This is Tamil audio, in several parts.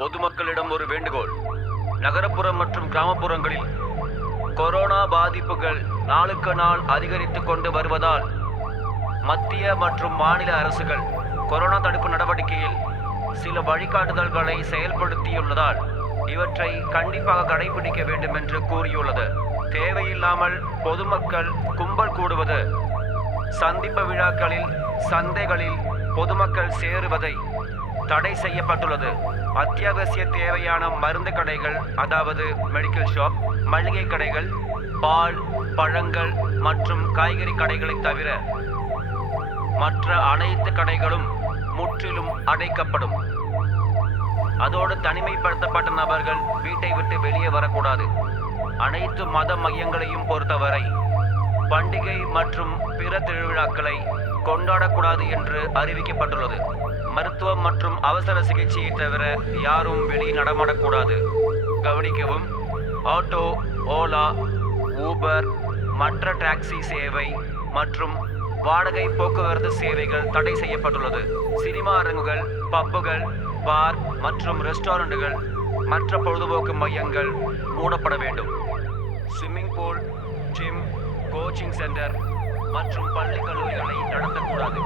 பொதுமக்களிடம் ஒரு வேண்டுகோள். நகரப்புறம் மற்றும் கிராமப்புறங்களில் கொரோனா பாதிப்புகள் நாளுக்கு நாள் அதிகரித்து கொண்டு வருவதால் மத்திய மற்றும் மாநில அரசுகள் கொரோனா தடுப்பு நடவடிக்கையில் சில வழிகாட்டுதல்களை செயல்படுத்தியுள்ளதால் இவற்றை கண்டிப்பாக கடைபிடிக்க வேண்டும் என்று கூறியுள்ளது. தேவையில்லாமல் பொதுமக்கள் கும்பல் கூடுவது, சந்திப்பு விழாக்களில், சந்தைகளில் பொதுமக்கள் சேருவதை தடை செய்யப்பட்டுள்ளது. அத்தியாவசிய தேவையான மருந்து கடைகள், அதாவது மெடிக்கல் ஷாப், மளிகை கடைகள், பால், பழங்கள் மற்றும் காய்கறி கடைகளை தவிர மற்ற அனைத்து கடைகளும் முற்றிலும் அடைக்கப்படும். அதோடு தனிமைப்படுத்தப்பட்ட நபர்கள் வீட்டை விட்டு வெளியே வரக்கூடாது. அனைத்து மத மையங்களையும் பொறுத்தவரை பண்டிகை மற்றும் பிற திருவிழாக்களை கொண்டாடக்கூடாது என்று அறிவிக்கப்பட்டுள்ளது. மருத்துவம் மற்றும் அவசர சிகிச்சையை தவிர யாரும் வெளியே நடமாடக்கூடாது. கவனிக்கவும், ஆட்டோ, ஓலா, ஊபர், மற்ற டாக்ஸி சேவை மற்றும் வாடகை போக்குவரத்து சேவைகள் தடை செய்யப்பட்டுள்ளது. சினிமா அரங்குகள், பப்புகள், பார் மற்றும் ரெஸ்டாரண்ட்டுகள், மற்ற பொழுதுபோக்கு மையங்கள் மூடப்பட வேண்டும். Swimming pool, gym, coaching centre மற்றும் பள்ளி கல்லூரிகளை நடத்தக்கூடாது.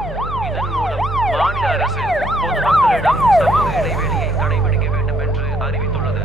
இதன் மூலம் மாநில அரசு பொதுமக்களிடம் சமூக இடைவெளியை கடைபிடிக்க வேண்டும் என்று அறிவித்துள்ளது.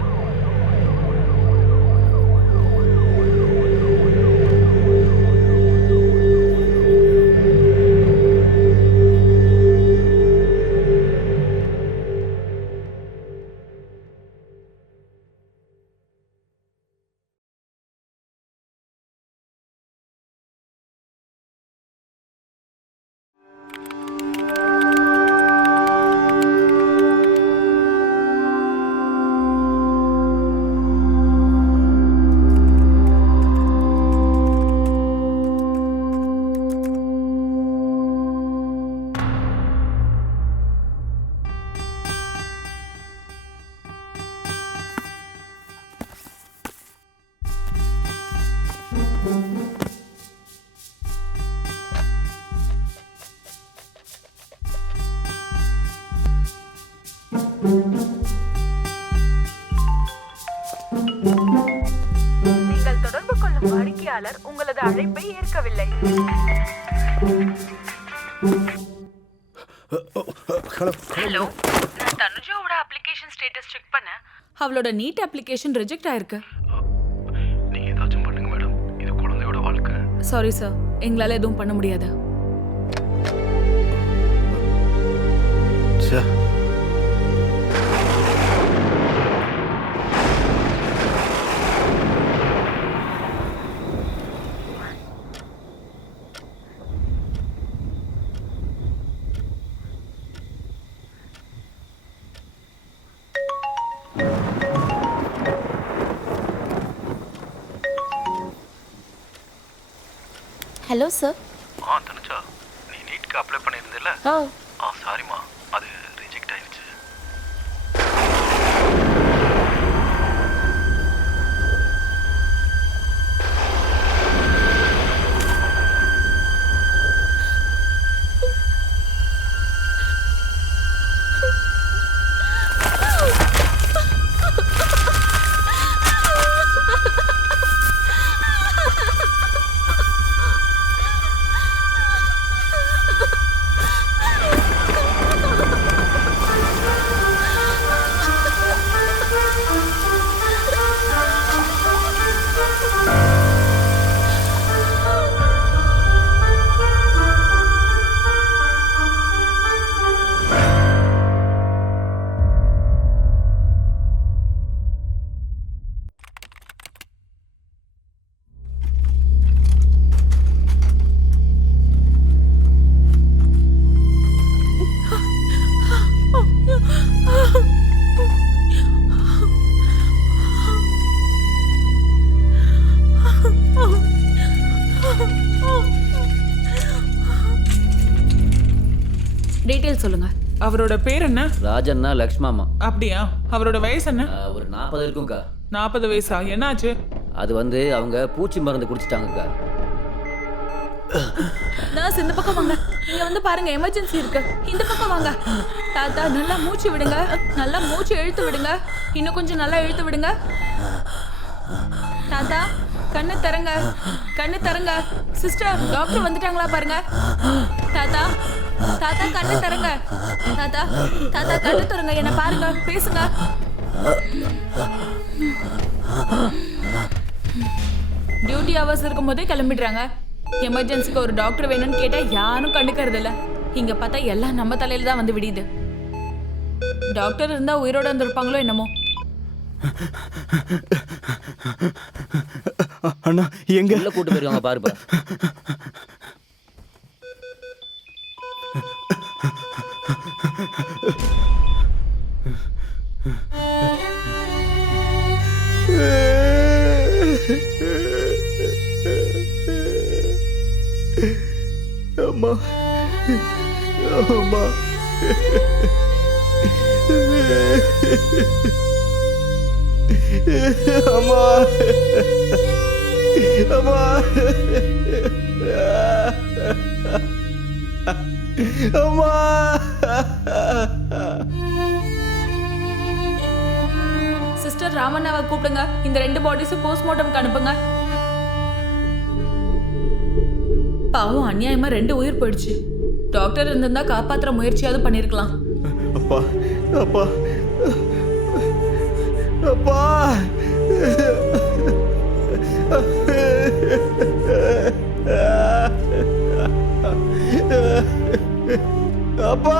நீங்கள் தொடர்பு கொள்ளும் வாடிக்கையாளர் உங்களது அழைப்பை ஏற்கவில்லை. ஹலோ, நான் தனுஜாவோட அப்ளிகேஷன் ஸ்டேட்டஸ் செக் பண்ணேன். அவளோட நீட் அப்ளிகேஷன் ரிஜெக்ட் ஆயிருக்கு. நீங்க ஏதாச்சும் பண்ணுங்க மேடம், இது குழந்தையோட வாழ்க்கை. சாரி சார், எங்களால எதுவும் பண்ண முடியாது. Hello sir. தனுஜா, நீ நீட்க்கு அப்ளை பண்ணியிருந்தில்ல? சாரிம்மா, அது ரிஜெக்ட் ஆயிடுச்சு. டீடைல் சொல்லுங்க. அவரோட பேர் என்ன? ராஜண்ணா லக்ஷ்மாமா. அப்படியா? அவரோட வயசு என்ன? ஒரு 40 இருக்கும்க்கா. 40 வயசா? என்னாச்சு? அது அவங்க பூச்சி மருந்து குடிச்சிட்டாங்கக்கா. நர்ஸ் இந்த பக்கம் வாங்க. இங்க வந்து பாருங்க, எமர்ஜென்சி இருக்கு. இந்த பக்கம் வாங்க. தாத்தா நல்லா மூச்சு விடுங்க. நல்லா மூச்சு இழுத்து விடுங்க. இன்னும் கொஞ்சம் நல்லா இழுத்து விடுங்க. தாத்தா கண்ணு தரங்க, கண்ணு தரங்க. சிஸ்டர், டாக்டர் வந்துட்டாங்களா பாருங்க. தாத்தா தாத்தா கண்ணு தரங்க. தாத்தா தாத்தா கண்ணு தரங்க, என்ன பாருங்க, பேசுங்க. டியூட்டி ஹவர்ஸ் இருக்கும் போதே கிளம்பிடுறாங்க. எமர்ஜென்சிக்கு ஒரு டாக்டர் வேணும்னு கேட்டா யாரும் கண்டுக்கிறது இல்ல. இங்க பார்த்தா எல்லாம் நம்ம தலையில தான் வந்து விடியுது. டாக்டர் இருந்தா உயிரோட வந்திருப்பாங்களோ என்னமோ. அண்ணா எங்க உள்ள கூட்டு போயிருக்காங்க பாருப்பா. அம்மா அம்மா அம்மா அம்மா அம்மா சிஸ்டர் ராமண்ணாவை கூப்பிடுங்க. இந்த 2 பாடிஸும் போஸ்ட்மார்ட்டம்க்கு அனுப்புங்க. பாவம், அநியாயமா 2 உயிர் போயிடுச்சு. டாக்டர் இருந்திருந்தா காப்பாத்துற முயற்சியாவது பண்ணிருக்கலாம். அப்பா அப்பா அப்பா அப்பா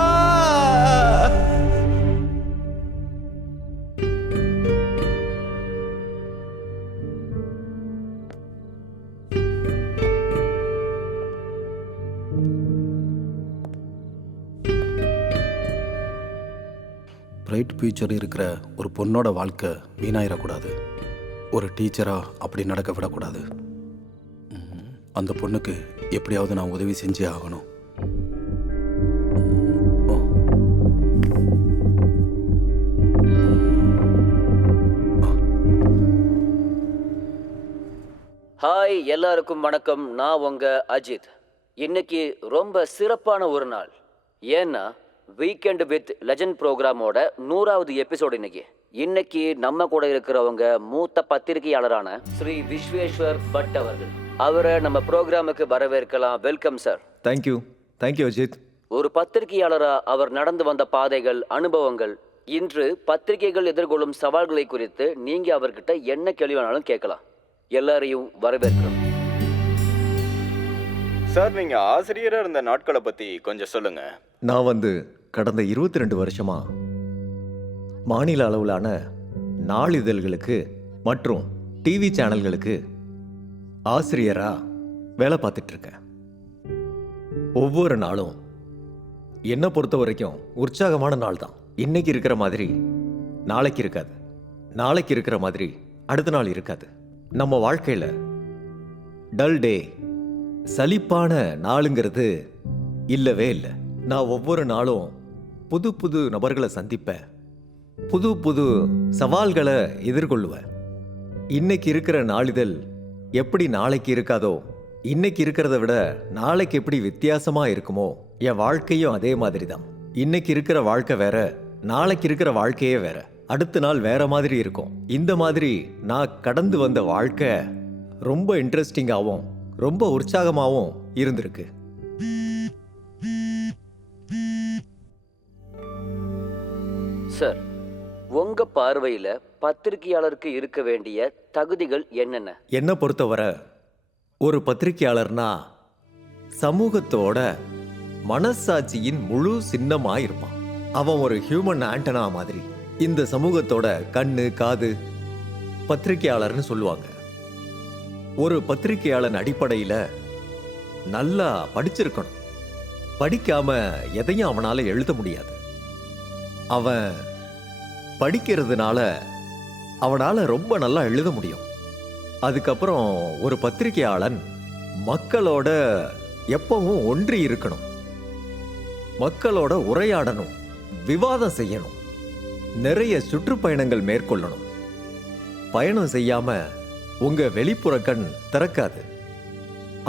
பிரைட் ஃபியூச்சர் இருக்கிற ஒரு பொண்ணோட வாழ்க்கை வீணாயிடக்கூடாது. ஒரு டீச்சராக அப்படி நடக்க விடக்கூடாது. அந்த பொண்ணுக்கு எப்படியாவது நான் உதவி செஞ்சே ஆகணும். ஹாய், எல்லாருக்கும் வணக்கம். நான் உங்க அஜித். இன்னைக்கு ரொம்ப சிறப்பான ஒரு நாள். ஏன்னா வீக்கெண்ட் வித் லெஜண்ட் ப்ரோக்ராமோட 100வது எபிசோடு இன்னைக்கு நம்ம கூட இருக்கிறவங்க மூத்த பத்திரிகையாளரான ஸ்ரீ விஸ்வேஸ்வர் பட் அவர்கள். அவரை நம்ம ப்ரோக்ராமுக்கு வரவேற்கலாம். Welcome sir. தேங்க்யூ அஜித். ஒரு பத்திரிகையாளரா அவர் நடந்து வந்த பாதைகள், அனுபவங்கள், இன்று பத்திரிகைகள் எதிர்கொள்ளும் சவால்களை குறித்து நீங்க அவர்கிட்ட என்ன கேள்வி வேணாலும் கேட்கலாம். எல்லாரையும் வரவேற்கிறோம். சார், நீங்க ஆசிரியரா இருந்த நாட்களை பத்தி கொஞ்சம் சொல்லுங்க. நான் கடந்த 22 வருஷமா மாநில அளவிலான நாளிதழ்களுக்கு மற்றும் டிவி சேனல்களுக்கு ஆசிரியரா வேலை பார்த்துட்டு இருக்கேன். ஒவ்வொரு நாளும் என்னை பொறுத்த வரைக்கும் உற்சாகமான நாள் தான். இன்னைக்கு இருக்கிற மாதிரி நாளைக்கு இருக்காது, நாளைக்கு இருக்கிற மாதிரி அடுத்த நாள் இருக்காது. நம்ம வாழ்க்கையில டல் டே, சலிப்பான நாளுங்கிறது இல்லவே இல்லை. நான் ஒவ்வொரு நாளும் புது புது நபர்களை சந்திப்பேன், புது புது சவால்களை எதிர்கொள்ளுவேன். இன்னைக்கு இருக்கிற நாளிதழ் எப்படி நாளைக்கு இருக்காதோ, இன்னைக்கு இருக்கிறத விட நாளைக்கு எப்படி வித்தியாசமா இருக்குமோ, என் வாழ்க்கையும் அதே மாதிரி தான். இன்னைக்கு இருக்கிற வாழ்க்கை வேற, நாளைக்கு இருக்கிற வாழ்க்கையே வேற, அடுத்த நாள் வேற மாதிரி இருக்கும். இந்த மாதிரி நான் கடந்து வந்த வாழ்க்கை ரொம்ப இன்ட்ரெஸ்டிங்காகவும் ரொம்ப உற்சாகமாகவும் இருந்திருக்கு. சார், உங்க பார்வையில பத்திரிகையாளருக்கு இருக்க வேண்டிய தகுதிகள் என்னென்ன? என்னை பொறுத்தவரை ஒரு பத்திரிகையாளர்னா சமூகத்தோட மனசாட்சியின் முழு சின்னமா இருப்பான். அவன் ஒரு ஹியூமன் ஆண்டனா மாதிரி. இந்த சமூகத்தோட கண்ணு காது பத்திரிகையாளர்னு சொல்லுவாங்க. ஒரு பத்திரிகையாளன் அடிப்படையில நல்லா படிச்சிருக்கணும். படிக்காம எதையும் அவனால எழுத முடியாது. அவன் படிக்கிறதுனால அவனால ரொம்ப நல்லா எழுத முடியும். அதுக்கப்புறம் ஒரு பத்திரிகையாளன் மக்களோட எப்பவும் ஒன்றி இருக்கணும், மக்களோட உரையாடணும், விவாதம் செய்யணும், நிறைய சுற்றுப்பயணங்கள் மேற்கொள்ளணும். பயணம் செய்யாம உங்க வெளிப்புற கண் திறக்காது.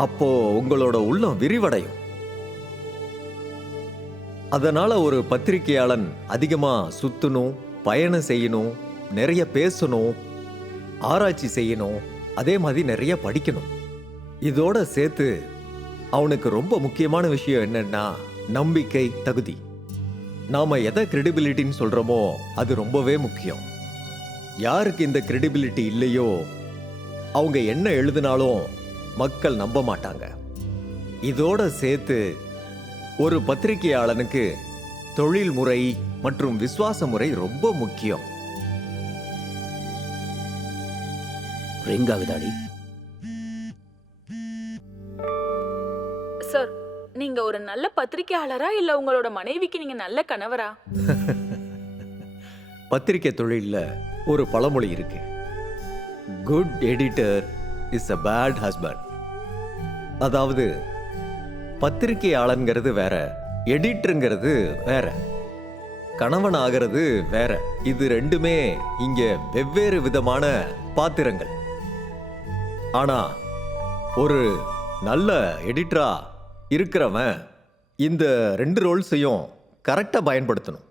அப்போ உங்களோட உள்ளம் விரிவடையும். அதனால ஒரு பத்திரிகையாளன் அதிகமா சுத்தணும், பயணம் செய்யணும், நிறைய பேசணும், ஆராய்ச்சி செய்யணும், அதே மாதிரி நிறைய படிக்கணும். இதோட சேர்த்து அவனுக்கு ரொம்ப முக்கியமான விஷயம் என்னன்னா நம்பிக்கை, தகுதி. நாம எதை கிரெடிபிலிட்டின்னு சொல்றோமோ அது ரொம்பவே முக்கியம். யாருக்கு இந்த கிரெடிபிலிட்டி இல்லையோ அவங்க என்ன எழுதினாலும் மக்கள் நம்ப மாட்டாங்க. இதோட சேர்த்து ஒரு பத்திரிகையாளனுக்கு தொழில் முறை மற்றும் விசுவாச முறை ரொம்ப முக்கியம். ரிங் ஆகுதாடி? சார், நீங்க ஒரு நல்ல பத்திரிக்கையாளரா இல்ல உங்களோட மனைவிக்கு நீங்க நல்ல கணவரா? பத்திரிகை தொழில்ல ஒரு பழமொழி இருக்கு, good editor is a bad husband. அதாவது பத்திரிகையாளன்கிறது வேற, எடிட்டருங்கிறது வேற, கணவன் ஆகிறது வேற. இது ரெண்டுமே இங்க வெவ்வேறு விதமான பாத்திரங்கள். ஆனா ஒரு நல்ல எடிட்டரா இருக்கிறவன் இந்த ரெண்டு ரோல்ஸையும் கரெக்டா பயன்படுத்தணும்.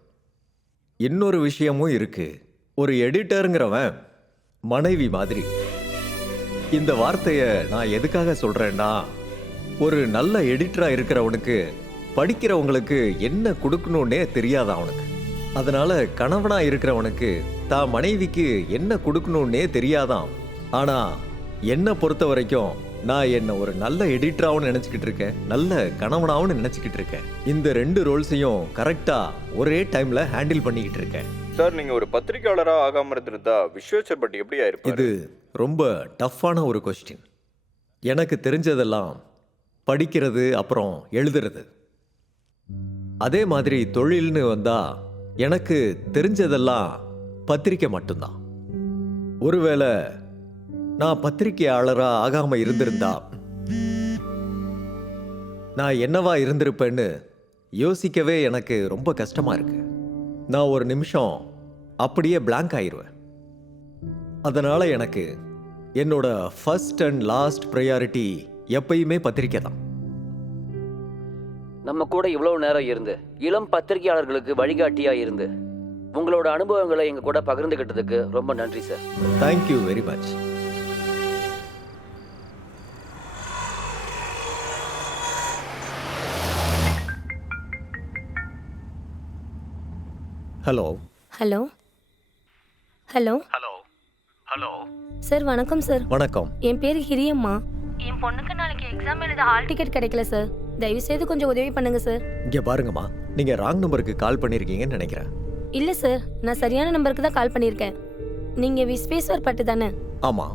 இன்னொரு விஷயமும் இருக்கு, ஒரு எடிட்டருங்கிறவன் மனைவி மாதிரி. இந்த வார்த்தையை நான் எதுக்காக சொல்றேன்னா, ஒரு நல்ல எடிட்டரா இருக்கிறவனுக்கு படிக்கிறவங்களுக்கு என்ன கொடுக்கணும்னே தெரியாது அவனுக்கு. அதனால கணவனா இருக்கிறவனுக்கு தான் மனைவிக்கு என்ன கொடுக்கணும்னே தெரியாதான். ஆனா என்னை பொறுத்த வரைக்கும் நான் என்ன ஒரு நல்ல எடிட்டராகவும் நினைச்சுக்கிட்டு இருக்கேன், நல்ல கணவனாகவும் நினைச்சுக்கிட்டு இருக்கேன். இந்த ரெண்டு ரோல்ஸையும் கரெக்டா ஒரே டைம்ல ஹேண்டில் பண்ணிக்கிட்டு இருக்கேன். சார், நீங்க ஒரு பத்திரிகையாளரா ஆகாம இருந்திருந்தா விஸ்வேஸ்வர் பட் எப்படி ஆயிருப்பாரு? இது ரொம்ப டஃப்பான ஒரு கொஸ்டின். எனக்கு தெரிஞ்சதெல்லாம் படிக்கிறது அப்புறம் எழுதுறது. அதே மாதிரி தொழில்னு வந்தா எனக்கு தெரிஞ்சதெல்லாம் பத்திரிக்கை மட்டும்தான். ஒருவேளை நான் பத்திரிகையாளரா ஆகாம இருந்திருந்தா நான் என்னவா இருந்திருப்பேன்னு யோசிக்கவே எனக்கு ரொம்ப கஷ்டமா இருக்கு. நான் ஒரு நிமிஷம் அப்படியே பிளாங்க் ஆயிருவேன். அதனால எனக்கு என்னோட ஃபர்ஸ்ட் அண்ட் லாஸ்ட் ப்ரையாரிட்டி எப்பயுமே பத்திரிக்கை தான். நம்ம கூட இவ்வளவு நேரம் இருந்து இளம் பத்திரிகையாளர்களுக்கு வழிகாட்டியா இருந்து உங்களோட அனுபவங்களை எங்க கூட பகிர்ந்துகிட்டதுக்கு ரொம்ப நன்றி sir. Thank you very much. Hello hello hello hello hello sir, வணக்கம் சார். வணக்கம். என் பேர் ஹிரியம்மா. என் பொண்ணுக்கு நாளைக்கு எக்ஸாம் எழுத ஹால் டிக்கெட் கிடைக்கல சார். தயவு செய்து கொஞ்சம் உதவி பண்ணுங்க சார். இங்க பாருங்கம்மா, நீங்க ராங் நம்பருக்கு கால் பண்ணிருக்கீங்கன்னு நினைக்கிறேன். இல்ல சார், நான் சரியான நம்பருக்கு தான் கால் பண்ணியிருக்கேன். நீங்க விஸ்வேஸ்வர் பட்டு தானே? ஆமா,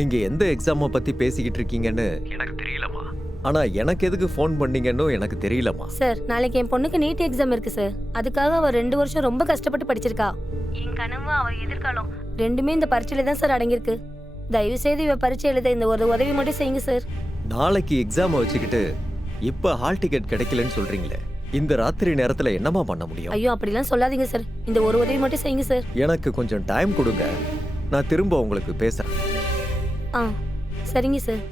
நீங்க எந்த எக்ஸாமை பத்தி பேசிக்கிட்டு இருக்கீங்கன்னு எனக்கு தெரியலம்மா. ஆனா எனக்கு எதுக்கு ஃபோன் பண்ணீங்கன்னு எனக்கு தெரியலம்மா. சார், நாளைக்கு என் பொண்ணுக்கு நீட் எக்ஸாம் இருக்கு சார். அதுக்காக அவ 2 வருஷம் ரொம்ப கஷ்டப்பட்டு படிச்சிருக்கா. என் கனவு அவ எதிர்காலம் ரெண்டுமே இந்த பரீட்சையில தான் சார் அடங்கியிருக்கு. தயவு செய்து இவ பரீட்சை எழுத இந்த ஒரு உதவி மட்டும் செய்யுங்க சார். நாளைக்கு எக்ஸாமை வச்சுக்கிட்டு இப்ப ஹால் டிக்கெட் கிடைக்கலன்னு சொல்றீங்களே, இந்த ராத்திரி நேரத்துல என்னமா பண்ண முடியும்? ஐயோ, அப்படிலாம் சொல்லாதீங்க சார். இந்த ஒரு உதவி மட்டும் செய்யுங்க சார். எனக்கு கொஞ்சம் டைம் கொடுங்க, நான் திரும்ப உங்களுக்கு பேசுறேன். ஆ, சரிங்க சார்.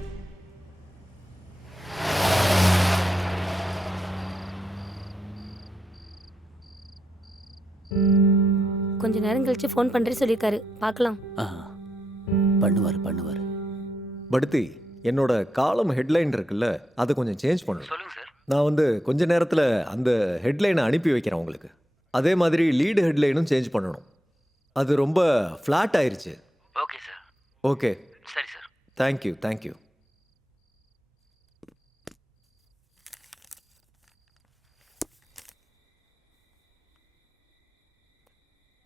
கொஞ்ச நேரம் கழிச்சு ஃபோன் பண்றேன்னு சொல்லியிருக்காரு. பார்க்கலாம். பண்ணுவார். படுத்தி, என்னோட காலம் ஹெட்லைன் இருக்குல்ல, அதை கொஞ்சம் சேஞ்ச் பண்ணணும். நான் கொஞ்ச நேரத்துல அந்த ஹெட்லைனை அனுப்பி வைக்கிறேன் உங்களுக்கு. அதே மாதிரி லீடு ஹெட்லைனும் சேஞ்ச் பண்ணணும். அது ரொம்ப ஃப்ளாட் ஆயிருச்சு. Okay sir. ஓகே, சரி சார். தேங்க்யூ.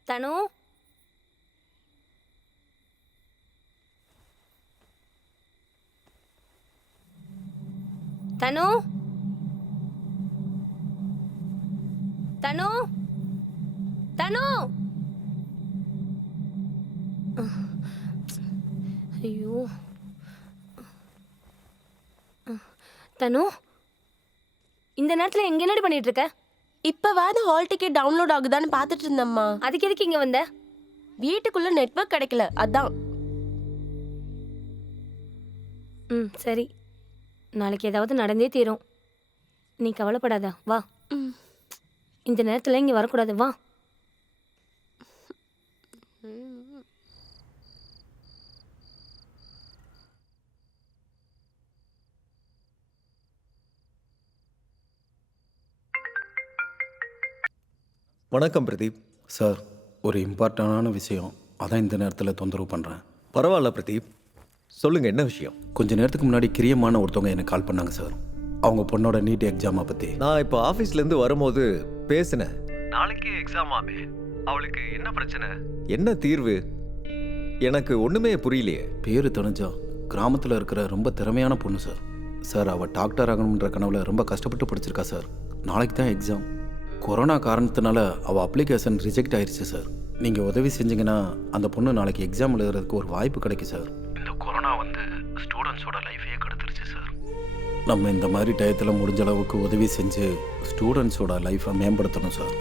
தனு, தனு, தனு, தனு. ஐயோ, தனு, இந்த நேரத்துல எங்க என்னடி பண்ணிட்டு இருக்க? இப்பவாது ஹால் டிக்கெட் டவுன்லோட் ஆகுதான்னு பார்த்துட்டு இருந்தம்மா. அதுக்கு எதுக்கு இங்க வந்த? வீட்டுக்குள்ள நெட்வொர்க் கிடைக்கல, அதான். சரி. நாளைக்கு ஏதாவது நடந்தே தீரும். நீ கவலைப்படாத, வா. இந்த நேரத்தில் இங்கே வரக்கூடாது, வா. வணக்கம் பிரதீப். சார், ஒரு இம்பார்ட்டண்டான விஷயம், அதான் இந்த நேரத்தில் தொந்தரவு பண்ணுறேன். பரவாயில்ல பிரதீப், சொல்லுங்க என்ன விஷயம்? கொஞ்ச நேரத்துக்கு முன்னாடி கிரியமான ஒருத்தவங்க எனக்கு கால் பண்ணாங்க சார். அவங்க பொண்ணோட நீட் எக்ஸாமை பற்றி. நான் இப்போ ஆஃபீஸ்லேருந்து வரும்போது பேசினேன். நாளைக்கு எக்ஸாம் ஆமே, அவளுக்கு என்ன பிரச்சனை, என்ன தீர்வு, எனக்கு ஒன்றுமே புரியலையே. பேர் தெரிஞ்சா கிராமத்தில் இருக்கிற ரொம்ப திறமையான பொண்ணு சார். சார், அவள் டாக்டர் ஆகணுன்ற கனவுல ரொம்ப கஷ்டப்பட்டு படிச்சிருக்கா சார். நாளைக்கு தான் எக்ஸாம். கொரோனா காரணத்தினால அவள் அப்ளிகேஷன் ரிஜெக்ட் ஆயிடுச்சு சார். நீங்கள் உதவி செஞ்சீங்கன்னா அந்த பொண்ணு நாளைக்கு எக்ஸாம் எழுதுறதுக்கு ஒரு வாய்ப்பு கிடைக்கும் சார். இந்த கொரோனா வந்து ஸ்டூடெண்ட்ஸோட லைஃபையே கெடுத்துருச்சு சார். நம்ம இந்த மாதிரி டயத்தில் முடிஞ்ச அளவுக்கு உதவி செஞ்சு ஸ்டூடெண்ட்ஸோட லைஃப்பை மேம்படுத்தணும் சார்.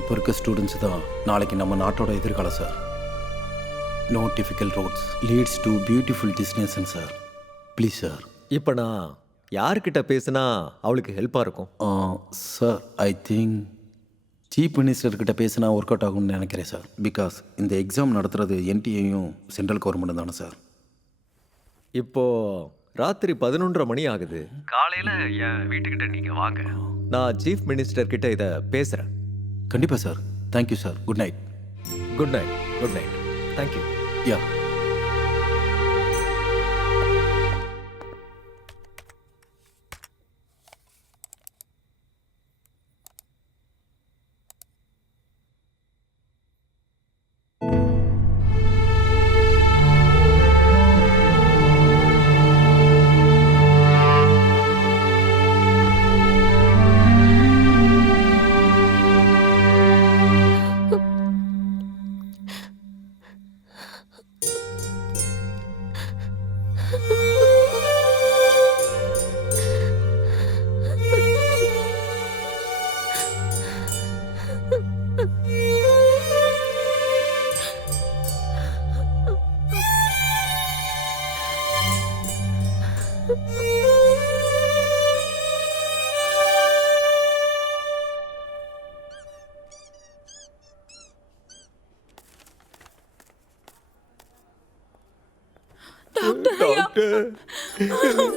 இப்போ இருக்க ஸ்டூடெண்ட்ஸ் தான் நாளைக்கு நம்ம நாட்டோட எதிர்காலம் sir. No difficult roads leads to beautiful destination sir. Please sir. இப்போ நான் யார்கிட்ட பேசினா அவளுக்கு ஹெல்ப்பாக இருக்கும்? சார், ஐ திங்க் சீஃப் மினிஸ்டர்கிட்ட பேசினா ஒர்க் அவுட் ஆகும்னு நினைக்கிறேன் சார். பிகாஸ் இந்த எக்ஸாம் நடத்துறது என்டிஏயும் சென்ட்ரல் கவர்மெண்ட் தானே சார். இப்போ ராத்திரி 11:30 மணி ஆகுது. காலையில் என் வீட்டுக்கிட்ட நீங்கள் வாங்க, நான் சீஃப் மினிஸ்டர் கிட்ட இதை பேசுகிறேன். கண்டிப்பாக sir. Thank you sir. Good night. Good night. Good night. Thank you. Yeah.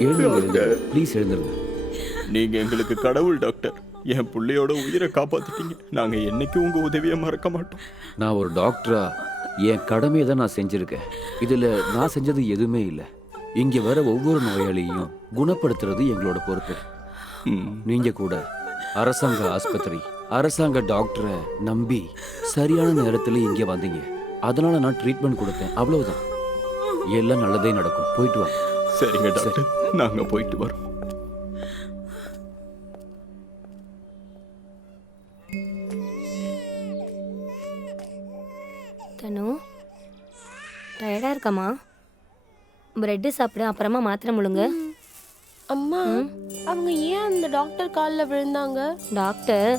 எழுந்துருங்க. ப்ளீஸ் எழுந்துருங்க. நீங்க எங்களுக்கு கடவுள் டாக்டர். என் பிள்ளையோட உயிரை காப்பாத்திட்டீங்க. நாங்க என்னைக்கும் உங்க உதவியை மறக்க மாட்டோம். நான் ஒரு டாக்டரா என் கடமையை தான் நான் செஞ்சுருக்கேன். இதில் நான் செஞ்சது எதுவுமே இல்லை. இங்கே வர ஒவ்வொரு நோயாளியையும் குணப்படுத்துறது எங்களோட பொறுப்பு. நீங்கள் கூட அரசாங்க ஆஸ்பத்திரி, அரசாங்க டாக்டரை நம்பி சரியான நேரத்தில் இங்கே வந்தீங்க. அதனால நான் ட்ரீட்மெண்ட் கொடுத்தேன், அவ்வளவுதான். எல்லாம் நல்லதே நடக்கும். போயிட்டு வாங்க. சரிங்க டாக்டர், நாங்க போயிட்டு வரோம். தனு, டயர்டாக இருக்கம்மா? பிரெட்டு சாப்பிடு, அப்புறமா மாத்திரை முழுங்க. அம்மா, அவங்க ஏன் அந்த டாக்டர் காலில் விழுந்தாங்க? டாக்டர்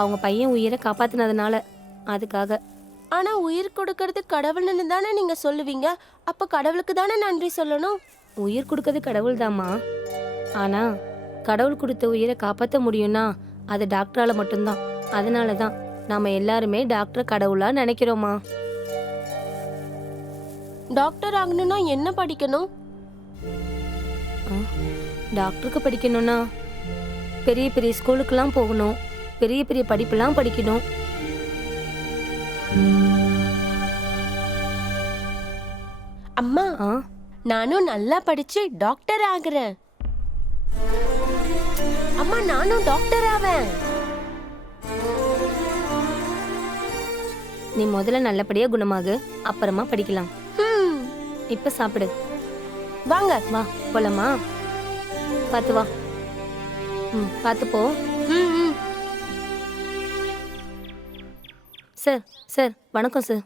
அவங்க பையன் உயிரை காப்பாற்றினதுனால, அதுக்காக. ஆனா உயிர் கொடுக்கறது கடவுள்னு தானே நீங்க சொல்லுவீங்க. அப்ப கடவுளுக்கு தானே நன்றி சொல்லணும். உயிர் கொடுக்கறது கடவுள் தாம்மா. ஆனால் கடவுள் கொடுத்த உயிரை காப்பாற்ற முடியும்னா அது டாக்டரால் மட்டும்தான். அதனால தான் நாம் எல்லாருமே டாக்டரை கடவுளாக நினைக்கிறோம்மா. டாக்டர் ஆகணும்னா என்ன படிக்கணும்? டாக்டருக்கு படிக்கணும்னா பெரிய பெரிய ஸ்கூலுக்கெல்லாம் போகணும், பெரிய பெரிய படிப்பெல்லாம் படிக்கணும். அம்மா, நானும் நல்லா படிச்சு டாக்டர் ஆகுறேன். அம்மா, நானும் டாக்டர் ஆவேன். நீ முதல்ல நல்லபடியா குணமாகு, அப்புறமா படிக்கலாம். இப்ப சாப்பிடு. வாங்க. வா போலாமா? பார்த்து வா. பார்த்து போ. சார், சார் வணக்கம் சார்.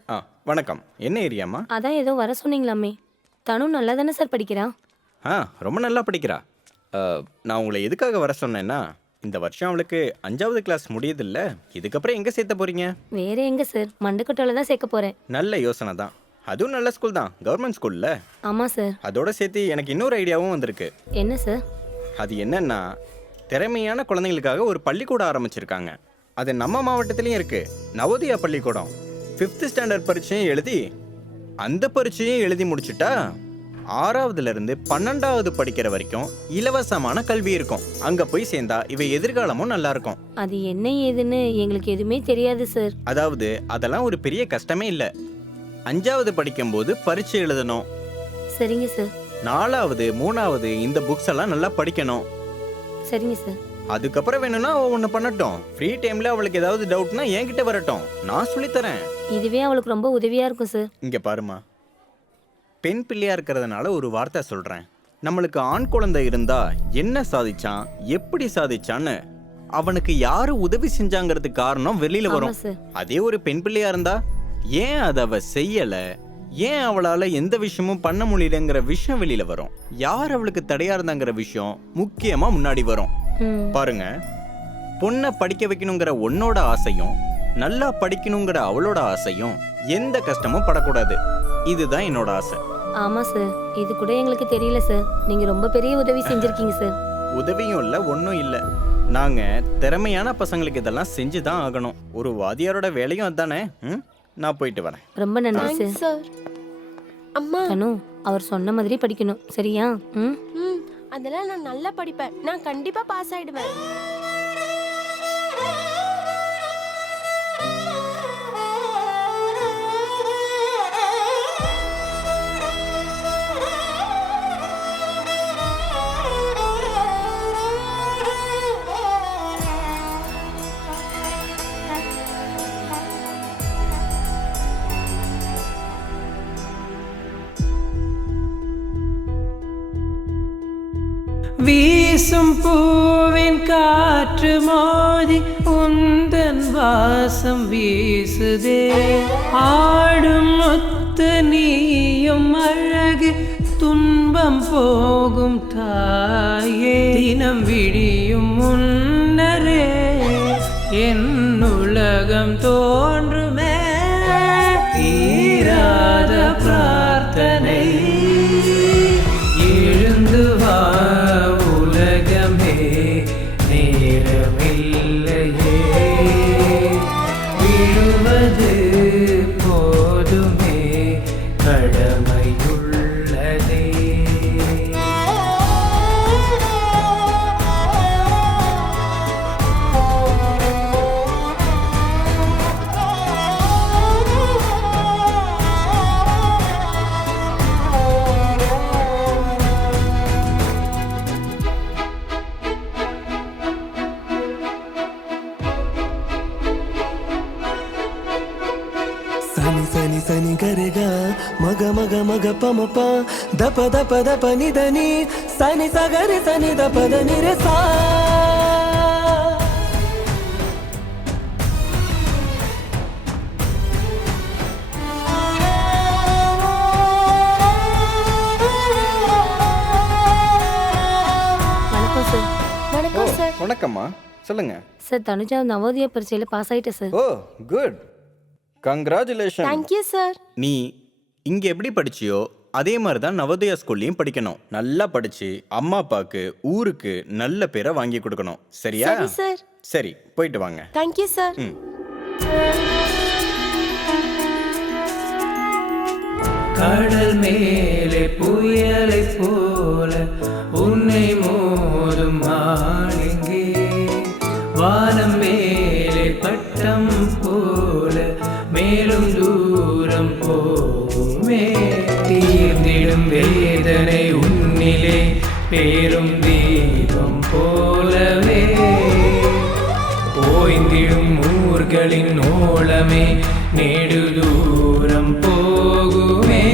வணக்கம். என்ன ஏரியாம்மா? அதான் ஏதோ வர சொன்னீங்களாமே. தனு நல்லா தானே சார் படிக்கிறா? ரொம்ப நல்லா படிக்கிறா. நான் உங்களை எதுக்காக வர சொன்னேன்னா, இந்த வருஷம் அவளுக்கு 5வது கிளாஸ் முடியுதில்ல, இதுக்கப்புறம் எங்கே சேர்த்த போறீங்க? வேற எங்க சார், மண்டக்கட்டோல தான் சேர்க்க போறேன். நல்ல யோசனை தான். அதுவும் நல்ல ஸ்கூல் தான், கவர்மெண்ட் ஸ்கூல்ல. ஆமாம் சார். அதோட சேர்த்து எனக்கு இன்னொரு ஐடியாவும் வந்திருக்கு. என்ன சார்? அது என்னன்னா திறமையான குழந்தைங்களுக்காக ஒரு பள்ளிக்கூடம் ஆரம்பிச்சிருக்காங்க. அது நம்ம மாவட்டத்திலையும் இருக்கு. நவோதயா பள்ளிக்கூடம் 5th ஸ்டாண்டர்ட் பரீட்சையும் எழுதி அந்த பரீட்சையும் எழுதி முடிச்சுட்டா 6வதுல இருந்து 12வது படிக்கிற வரைக்கும் இலவசமான கல்வி இருக்கும். அங்க போய் சேர்ந்தா இவ எதிர்காலமும் நல்லா இருக்கும். அது என்ன ஏதுன்னு எங்களுக்கு எதுவுமே தெரியாது சார். அதாவது அதெல்லாம் ஒரு பெரிய கஷ்டமே இல்லை. 5வது படிக்கும்போது பரீட்சை எழுதணும். சரிங்க சார். 4வது 3வது இந்த புக்ஸ் எல்லாம் நல்லா படிக்கணும். சரிங்க சார். அதுக்கப்புறம் வேணும்னா ஒன்று பண்ணட்டும். ஃப்ரீ டைம்ல அவளுக்கு ஏதாவது டவுட்னா என்கிட்ட வரட்டும், நான் சொல்லித்தரேன். இதுவே அவளுக்கு ரொம்ப உதவியா இருக்கும் சார். இங்க பாருமா, பெண் பிள்ளையா இருக்கிறதுனால ஒரு வார்த்தை சொல்றேன். நம்மளுக்கு ஆண் குழந்தை இருந்தா என்ன சாதிச்சான், எப்படி சாதிச்சான்னு அவனுக்கு யாரு உதவி செஞ்சாங்கிறதுக்கு காரணம் வெளியில வரும். அதே ஒரு பெண் பிள்ளையா இருந்தா ஏன் அதை அவ செய்யல, ஏன் அவளால எந்த விஷயமும் பண்ண முடியலங்கிற விஷயம் வெளியில வரும். யார் அவளுக்கு தடையா இருந்தாங்கிற விஷயம் முக்கியமா முன்னாடி வரும். பாருங்க, பொண்ணை படிக்க வைக்கணுங்கிற உன்னோட ஆசையும் நல்லா படிக்கணுங்கிற அவளோட ஆசையும் எந்த கஷ்டமும் படக்கூடாது. இதுதான் என்னோட ஆசை. ஆமா சார், இது கூட எங்களுக்கு தெரியல சார். நீங்க ரொம்ப பெரிய உதவி செஞ்சிருக்கீங்க சார். உதவியும் இல்ல, ஒன்றும் இல்லை. நாங்க திறமையான பசங்களுக்கு இதெல்லாம் செஞ்சுதான் ஆகணும். ஒரு வாதியாரோட வேலையும் அதானே. நான் போயிட்டு வரேன். ரொம்ப நன்றி தேங்க்ஸ் சார். சார். அம்மா, தனு, அவர் சொன்ன மாதிரி படிக்கணும், சரியா? அதெல்லாம் நான் நல்லா படிப்பேன். நான் கண்டிப்பா பாஸ் ஆயிடுவேன். வீசும் பூவின் காற்று மோதி உந்தன் வாசம் வீசுதே. ஆடும் முத்து நீயும் அழகு துன்பம் போகும் தாயே. தினம் விடியும் முன்னரே என் உலகம் தோன்றுமே. தீராத பிரார்த்தனை எழுந்து வா உலகமே, நேரமில்லையே விழுவது போதுமே, கடமையுள்ளதே. సని సని సని గరెగా మగ మగ మగ పమ ప దప దప దప నిదని సని సగరి సని దప దని రే సా. வணக்கம் சார். வணக்கம் சார். வணக்கம்மா, சொல்லுங்க. சார், தனுஜா நவோதயா பரீட்சையில பாஸ் ஆயிட்டேன் சார். ஓ குட், கங்க்ராச்சுலேஷன். Thank you sir. நீ இங்க எப்படி படிச்சியோ அதே மாதிரி தான் நவோதயா ஸ்கூல்லையும் படிக்கணும். நல்லா படிச்சு அம்மா அப்பாவுக்கு ஊருக்கு நல்ல பேரை வாங்கி கொடுக்கணும். சரியா? சரி சார். சரி, போயிட்டு வாங்க. Thank you sir. கடல் மேலே புயலை போல உன்னை மோதும் ஆளிங்கே. வானம் மேலே பட்டம் போல மேலும் தூரம் போகுமே. தீர்ந்திடும் வேதனை உன்னிலே பேரும் தீபம் போலவே. ஓய்ந்திடும் ஊர்களின் ஓளமே நெடு தூரம் போகுமே.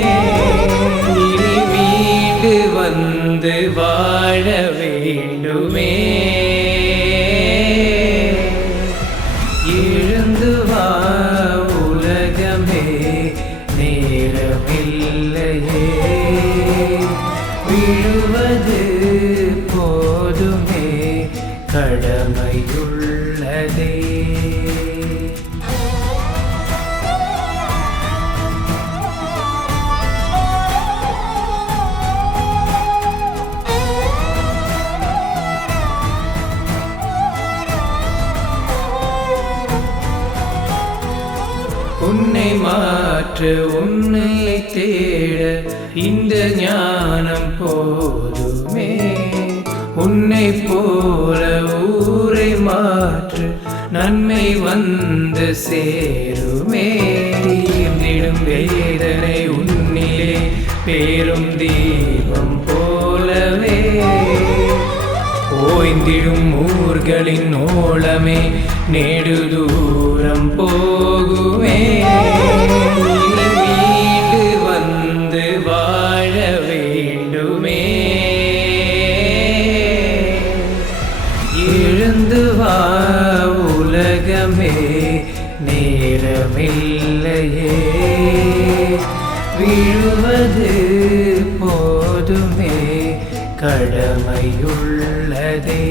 இனி மீண்டு வந்து வாழ வேண்டுமே. எழுந்து வா உலகமே, நேரமில்லையே விழுவது போதுமே, கடமையுள்ளதே. உன்னை மாற்ற உன்னை தேட இந்த ஞானம் போதுமே. உன்னை போல ஊரை மாற்று நன்மை வந்து சேருமே. தீர்ந்திடும் வேதனை உன்னிலே பேரும் தீபம் போலவே. ஓய்ந்திடும் ஊர்களின் ஓளமே நெடு தூரம் போகுமே. மீண்டு வந்து வாழ வேண்டுமே. எழுந்து வா உலகமே, நேரமில்லையே. விழுவது போதுமே, கடமையுள்ளதே.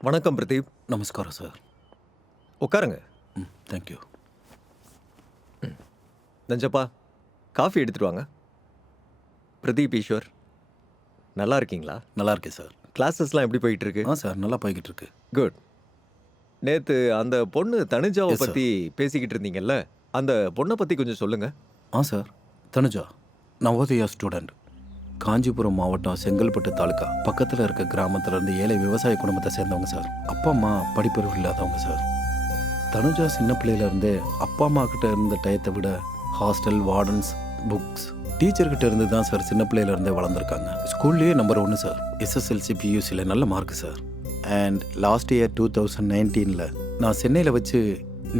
வணக்கம் பிரதீப். நமஸ்காரம் சார். உட்காருங்க. தேங்க்யூ. நஞ்சப்பா, காஃபி எடுத்துட்டு வாங்க. பிரதீப், ஈஸ்வர், நல்லா இருக்கீங்களா? நல்லா இருக்கேன் சார். கிளாஸஸ்லாம் எப்படி போயிட்டு இருக்கு? சார் நல்லா போய்கிட்டு இருக்கு. குட். நேற்று அந்த பொண்ணு தனுஜாவை Yes, sir. பற்றி பேசிக்கிட்டு இருந்தீங்கல்ல, அந்த பொண்ணை பற்றி கொஞ்சம் சொல்லுங்க. Sir, Tanuja Navodaya student. காஞ்சிபுரம் மாவட்டம் செங்கல்பட்டு தாலுக்கா பக்கத்தில் இருக்க கிராமத்துல இருந்து ஏழை விவசாய குடும்பத்தை சேர்ந்தவங்க சார். அப்பா அம்மா படிப்பறிவு இல்லாதவங்க சார். தனுஜா சின்ன பிள்ளையில இருந்தே அப்பா அம்மா கிட்ட இருந்த டயத்தை விட ஹாஸ்டல், வார்டன்ஸ், புக்ஸ், டீச்சர்கிட்ட இருந்து தான் சார் சின்ன பிள்ளையில இருந்தே வளர்ந்துருக்காங்க. ஸ்கூல்லேயே நம்பர் 1 சார். SSLC PUCல நல்ல mark sir. And last year 2019 நான் சென்னையில் வச்சு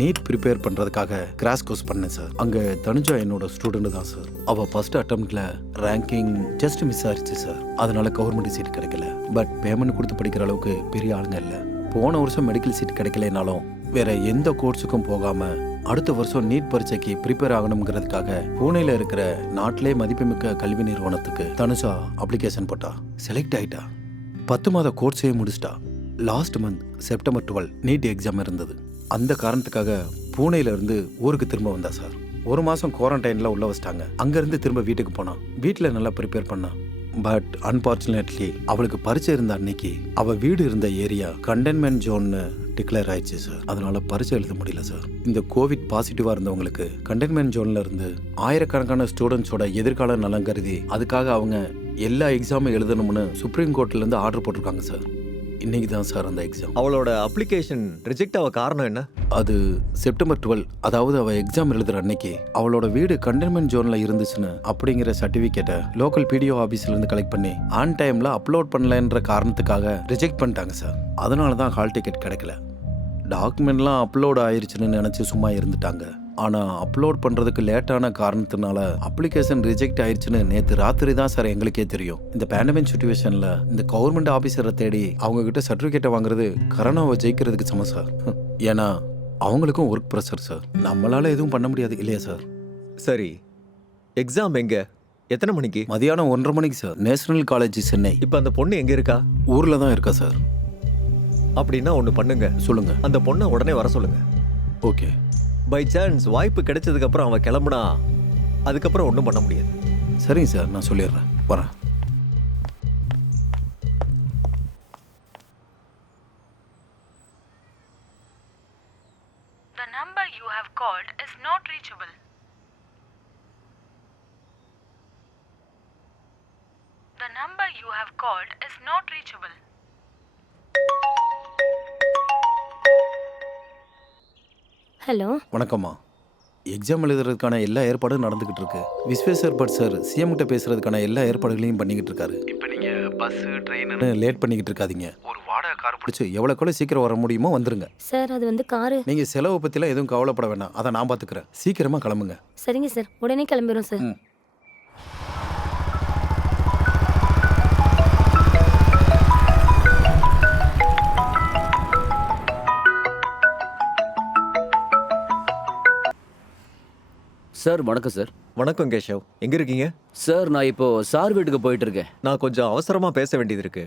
நீட் ப்ரிப்பேர் பண்ணுறதுக்காக கிராஷ் கோர்ஸ் பண்ணேன் சார். அங்கே தனுஜா என்னோட ஸ்டூடெண்ட் தான் சார். அவள் ஃபர்ஸ்ட் அட்டம்ப்டில் ரேங்கிங் ஜஸ்ட் மிஸ் ஆயிடுச்சு சார். அதனால கவர்மெண்ட் சீட் கிடைக்கல. பட் பேமெண்ட் கொடுத்து படிக்கிற அளவுக்கு பெரிய ஆளுங்க இல்லை. போன வருஷம் மெடிக்கல் சீட் கிடைக்கலனாலும் வேற எந்த கோர்ஸுக்கும் போகாமல் அடுத்த வருஷம் நீட் பரீட்சைக்கு ப்ரிப்பேர் ஆகணுங்கிறதுக்காக பூனேல இருக்கிற நாட்டிலே மதிப்புமிக்க கல்வி நிறுவனத்துக்கு தனுஜா அப்ளிகேஷன் போட்டா. செலக்ட் ஆயிட்டா. 10 மாத கோர்ஸையே முடிச்சிட்டா. Last month September 12 NEET exam இருந்தது. அந்த காரணத்துக்காக பூனேல இருந்து ஊருக்கு திரும்ப வந்தா சார். 1 மாதம் குவாரண்டைனில் உள்ள வச்சிட்டாங்க. அங்கேருந்து திரும்ப வீட்டுக்கு போனான். வீட்டில் நல்லா ப்ரிப்பேர் பண்ணான். பட் அன்ஃபார்ச்சுனேட்லி அவளுக்கு பரீட்சை இருந்த அன்னைக்கு அவள் வீடு இருந்த ஏரியா கண்டெய்ன்மெண்ட் ஜோன்னு டிக்ளேர் ஆயிடுச்சு சார். அதனால பரீட்சை எழுத முடியல சார். இந்த கோவிட் பாசிட்டிவாக இருந்தவங்களுக்கு கண்டெய்ன்மெண்ட் ஜோன்ல இருந்து ஆயிரக்கணக்கான ஸ்டூடெண்ட்ஸோட எதிர்கால நலன் கருதி அதுக்காக அவங்க எல்லா எக்ஸாமும் எழுதணும்னு சுப்ரீம் கோர்ட்லேருந்து ஆர்டர் போட்டிருக்காங்க சார். இன்னைக்கு தான் சார் அந்த எக்ஸாம். அவளோட அப்ளிகேஷன் ரிஜெக்ட் ஆக காரணம் என்ன? அது செப்டம்பர் 12, அதாவது அவள் எக்ஸாம் எழுதுற அன்னைக்கு அவளோட வீடு கண்டெய்ன்மெண்ட் ஜோன்ல இருந்துச்சுன்னு அப்படிங்கிற சர்டிஃபிகேட்டை லோக்கல் PDO ஆஃபீஸ்ல இருந்து கலெக்ட் பண்ணி ஆன் டைம்ல அப்லோட் பண்ணலன்ற காரணத்துக்காக ரிஜெக்ட் பண்ணிட்டாங்க சார். அதனால தான் ஹால் டிக்கெட் கிடைக்கல. டாக்குமெண்ட்லாம் அப்லோட் ஆயிருச்சுன்னு நினச்சி சும்மா இருந்துட்டாங்க. ஆனால் அப்லோட் பண்ணுறதுக்கு லேட்டான காரணத்தினால அப்ளிகேஷன் ரிஜெக்ட் ஆயிடுச்சுன்னு நேற்று ராத்திரி தான் சார் எங்களுக்கே தெரியும். இந்த பேண்டமிக் சுச்சுவேஷனில் இந்த கவர்மெண்ட் ஆஃபீஸரை தேடி அவங்கக்கிட்ட சர்டிஃபிகேட்டை வாங்குறது கரோனாவை ஜெயிக்கிறதுக்கு சமம் சார். ஏன்னா அவங்களுக்கும் ஒர்க் ப்ரெஷர் சார். நம்மளால எதுவும் பண்ண முடியாது இல்லையா சார்? சரி, எக்ஸாம் எங்க, எத்தனை மணிக்கு? மதியானம் 1:30 மணிக்கு சார். National college Chennai. இப்போ அந்த பொண்ணு எங்கே இருக்கா? ஊரில் தான் இருக்கா சார். அப்படின்னா ஒன்று பண்ணுங்க. சொல்லுங்க. அந்த பொண்ணை உடனே வர சொல்லுங்க. ஓகே. பை சான்ஸ் வாய்ப்பு கிடைச்சதுக்கப்புறம் அவன் கிளம்புனா அதுக்கப்புறம் ஒன்றும் பண்ண முடியாது. சரிங்க சார், நான் சொல்லிடுறேன். வரேன். The number you have called is not reachable. The number you have called is not reachable. Hello. வணக்கம்மா. எக்ஸாம் எழுதுறதுக்கான எல்லா ஏற்பாடும் நடந்துக்கிட்டு இருக்கு. விஸ்வேஸ்வர் பட் சார் சிஎம் கிட்ட பேசுறதுக்கான எல்லா ஏற்பாடுகளையும் பண்ணிக்கிட்டு இருக்காரு. இப்போ நீங்க பஸ் ட்ரெயின் லேட் பண்ணிக்கிட்டு இருக்காதீங்க. ஒரு வாடகை கார் பிடிச்சி எவ்வளோக்குள்ள சீக்கிரம் வர முடியுமோ வந்துருங்க. சார் அது வந்து காரு. நீங்க செலவை பத்திலாம் எதுவும் கவலைப்பட வேண்டாம், அதை நான் பார்த்துக்கிறேன். சீக்கிரமா கிளம்புங்க. சரிங்க சார், உடனே கிளம்பிடும் சார். சார் வணக்கம் சார். வணக்கம் கேஷவ், எங்க இருக்கீங்க? சார் நான் இப்போ சார் வீட்டுக்கு போயிட்டு இருக்கேன். நான் கொஞ்சம் அவசரமா பேச வேண்டியது இருக்கு.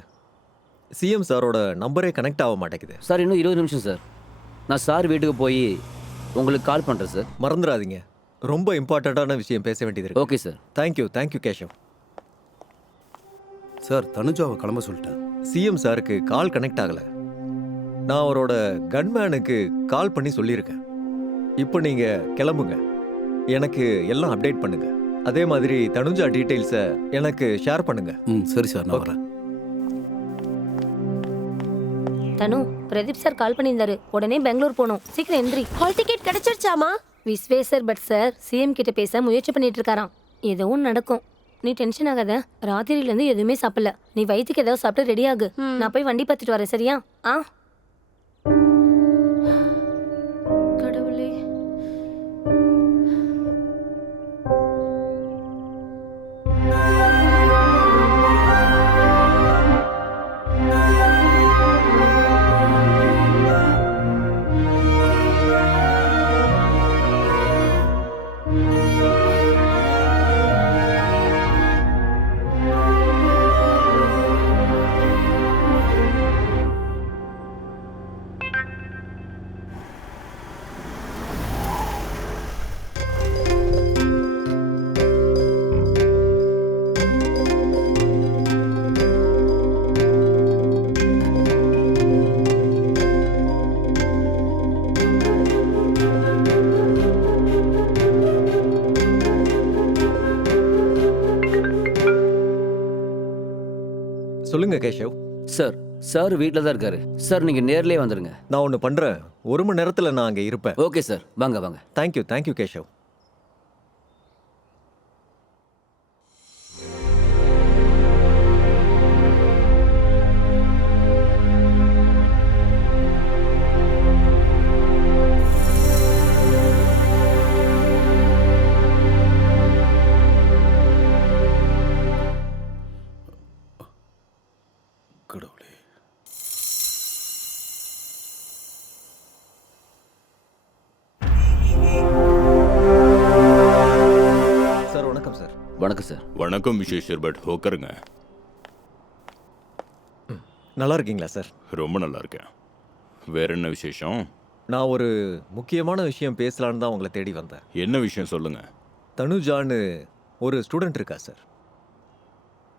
சிஎம் சாரோட நம்பரே கனெக்ட் ஆக மாட்டேங்குது. சார் இன்னும் 20 நிமிஷம் சார். நான் சார் வீட்டுக்கு போய் உங்களுக்கு கால் பண்ணுறேன் சார். மறந்துடாதீங்க, ரொம்ப இம்பார்ட்டண்ட்டான விஷயம் பேச வேண்டியது இருக்கு. Okay sir. Thank you Keshav. Sir தனுஜாவை கிளம்ப சொல்லிட்டேன். சிஎம் சாருக்கு கால் கனெக்ட் ஆகல. நான் அவரோட கன்மேனுக்கு கால் பண்ணி சொல்லியிருக்கேன். இப்போ நீங்க கிளம்புங்க, எனக்கு எல்லாம் அப்டேட் பண்ணுங்க. அதே மாதிரி தனுஜா டீடைல்ஸை எனக்கு ஷேர் பண்ணுங்க. சரி சார், நான் வரேன். தனு, பிரதீப் சார் கால் பண்ணியிருந்தாரு. உடனே பெங்களூர் போகணும். சீக்கிரம் எந்திரி. ஹால் டிக்கெட் கிடைச்சிருச்சாமா? விஸ்வேஸ்வர் பட் சார் சிஎம் கிட்ட பேச முயற்சி பண்ணிட்டு இருக்காராம். எதுவும் நடக்கும், நீ டென்ஷன் ஆகாத. ராத்திரியிலேருந்து எதுவுமே சாப்பிடல. நீ வயிற்றுக்கு ஏதாவது சாப்பிட்டு ரெடி ஆகு. நான் போய் வண்டி பார்த்துட்டு வரேன், சரியா? ஆ. கடவுளே. சொல்லுங்க கேஷவ். சார் சார் வீட்டில் தான் இருக்காரு. சார் நீங்கள் நேர்லேயே வந்துடுங்க. நான் ஒன்று பண்ணுறேன், 1 மணி நேரத்தில் நான் அங்கே இருப்பேன். ஓகே சார், வாங்க வாங்க. தேங்க்யூ கேஷவ். கடவுளே. சார் வணக்கம் சார். வணக்கம் சார். வணக்கம் விஸ்வேஸ்வர் பட், உட்காருங்க. நல்லா இருக்கீங்களா சார்? ரொம்ப நல்லா இருக்கேன். வேற என்ன விசேஷம்? நான் ஒரு முக்கியமான விஷயம் பேசலான்னு தான் உங்களை தேடி வந்தேன். என்ன விஷயம் சொல்லுங்க. தனுஜான்னு ஒரு ஸ்டூடெண்ட் இருக்கா சார்.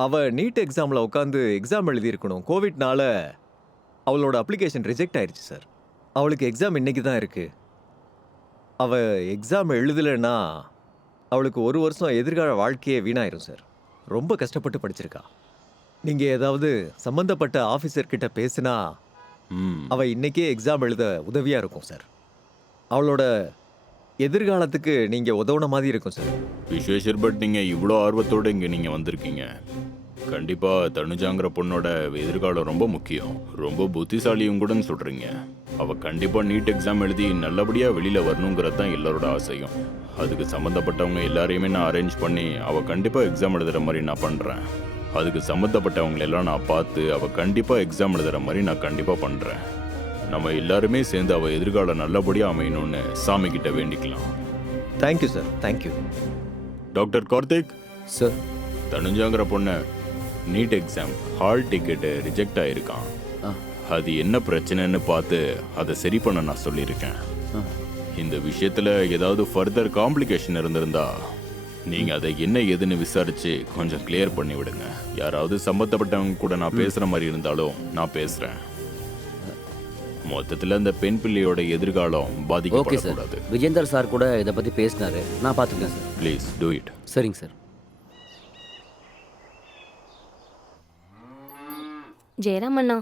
அவ நீட் எக்ஸாமில் உட்காந்து எக்ஸாம் எழுதியிருக்கணும். கோவிட்னால அவளோட அப்ளிகேஷன் ரிஜெக்ட் ஆயிடுச்சு சார். அவளுக்கு எக்ஸாம் இன்னைக்கு தான் இருக்கு. அவ எக்ஸாம் எழுதலைன்னா அவளுக்கு 1 வருஷம் எதிர்கால வாழ்க்கையே வீணாயிரும் சார். ரொம்ப கஷ்டப்பட்டு படிச்சிருக்கா. நீங்கள் ஏதாவது சம்மந்தப்பட்ட ஆஃபீஸர்கிட்ட பேசுனா அவள் இன்னைக்கே எக்ஸாம் எழுத உதவியாக இருக்கும் சார். அவளோட எதிர்காலத்துக்கு நீங்கள் உதவுன மாதிரி இருக்கும் சார். விஸ்வேஸ்வர் பட், நீங்கள் இவ்வளோ ஆர்வத்தோடு இங்கே நீங்கள் வந்திருக்கீங்க. கண்டிப்பாக தனுஜாங்கிற பொண்ணோட எதிர்காலம் ரொம்ப முக்கியம். ரொம்ப புத்திசாலியும் கூடன்னு சொல்கிறீங்க. அவள் கண்டிப்பாக நீட் எக்ஸாம் எழுதி நல்லபடியாக வெளியில் வரணுங்கிறது தான் எல்லாரோட ஆசையும். அதுக்கு சம்மந்தப்பட்டவங்க எல்லாரையுமே நான் அரேஞ்ச் பண்ணி அவள் கண்டிப்பாக எக்ஸாம் எழுதுகிற மாதிரி நான் பண்ணுறேன். அதுக்கு சம்மந்தப்பட்டவங்களெல்லாம் நான் பார்த்து அவள் கண்டிப்பாக எக்ஸாம் எழுதுகிற மாதிரி நான் கண்டிப்பாக பண்ணுறேன். நம்ம எல்லாருமே சேர்ந்து அவள் எதிர்காலம் நல்லபடியாக அமையணும்னு சாமி கிட்ட வேண்டிக்கலாம். Thank you sir, thank you. Doctor Karthik sir, தனுஜாங்கிற பொண்ணை NEET exam hall ticket reject ஆகிருக்கான். அது என்ன பிரச்சனைன்னு பார்த்து அதை சரி பண்ண நான் சொல்லியிருக்கேன். இந்த விஷயத்தில் ஏதாவது ஃபர்தர் காம்ப்ளிகேஷன் இருந்திருந்தா நீங்கள் அதை என்ன ஏதுன்னு விசாரித்து கொஞ்சம் கிளியர் பண்ணி விடுங்க. யாராவது சம்மந்தப்பட்டவங்க கூட நான் பேசுகிற மாதிரி இருந்தாலும் நான் பேசுகிறேன். மொத்தத்தில் அந்த பெண் பிள்ளையோட எதிர்காலம் பாதிக்கப்படக்கூடாது. விஜேந்தர் சார் கூட இதை பற்றி பேசினாரு. நான் பார்த்துக்கிறேன் சார். Please do it. சரிங்க சார். ஜெயராம் அண்ணா.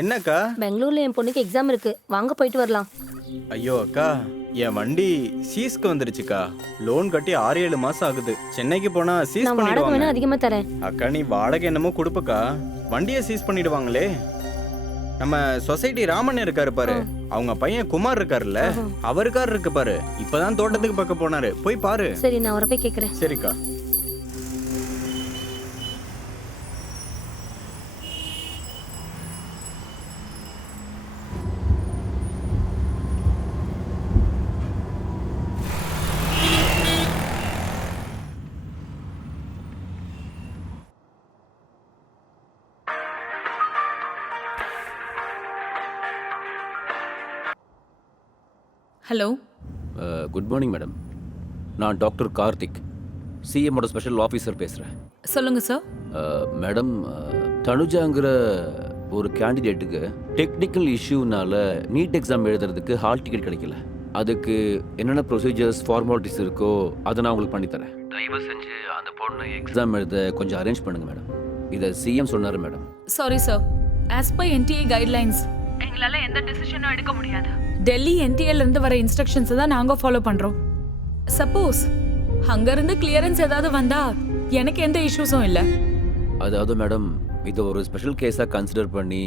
என்னக்கா? பெங்களூர்ல என் பொண்ணுக்கு எக்ஸாம் இருக்கு, வாங்க போயிட்டு வரலாம். ஐயோ அக்கா, என் வண்டி சீஸ்க்கு வந்துருச்சுக்கா. லோன் கட்டி 6-7 மாசம் ஆகுது. சென்னைக்கு போனா சீஸ் நான் வாடகை வேணா பண்ணிடுவாங்க. அதிகமா தரேன். அக்கா நீ வாடகை என்னமோ கொடுப்பக்கா, வண்டியை சீஸ் பண்ணிடுவாங்களே. நம்ம சொசைட்டி ராமன் இருக்காரு பாரு, அவங்க பையன் குமார் இருக்காருல்ல, அவர் கார் இருக்கு பாரு, இப்பதான் தோட்டத்துக்கு பக்கம் போனாரு, போய் பாரு. சரி, நான் அவரை போய் கேட்கறேன். சரிக்கா. Hello, good morning madam. நான் டாக்டர் கார்த்திக், சிஎம்மோட ஸ்பெஷல் ஆஃபீஸர் பேசுகிறேன். சொல்லுங்க சார். மேடம், தனுஜாங்கிற ஒரு கேண்டிடேட்டுக்கு டெக்னிக்கல் இஷ்யூனால நீட் எக்ஸாம் எழுதுறதுக்கு ஹால் டிக்கெட் கிடைக்கல. அதுக்கு என்னென்ன ப்ரொசீஜர்ஸ் ஃபார்மாலிட்டிஸ் இருக்கோ அதை நான் உங்களுக்கு பண்ணித்தரேன். தயவு செஞ்சு அந்த பொண்ணு எக்ஸாம் எழுத கொஞ்சம் அரேஞ்ச் பண்ணுங்க மேடம். இதை சிஎம் சொன்னார் madam. Sorry sir, as by NDA guidelines எங்களால எந்த டிசிஷனும் எடுக்க முடியாது. டெல்லி என்டிஏல இருந்து வர இன்ஸ்ட்ரக்ஷன்ஸ் தான் நாங்க ஃபாலோ பண்றோம். சப்போஸ் அங்க இருந்து கிளியரன்ஸ் ஏதாவது வந்தா எனக்கு எந்த இஷ்யூஸும் இல்ல. அதாவது மேடம், இது ஒரு ஸ்பெஷல் கேஸாக கன்சிடர் பண்ணி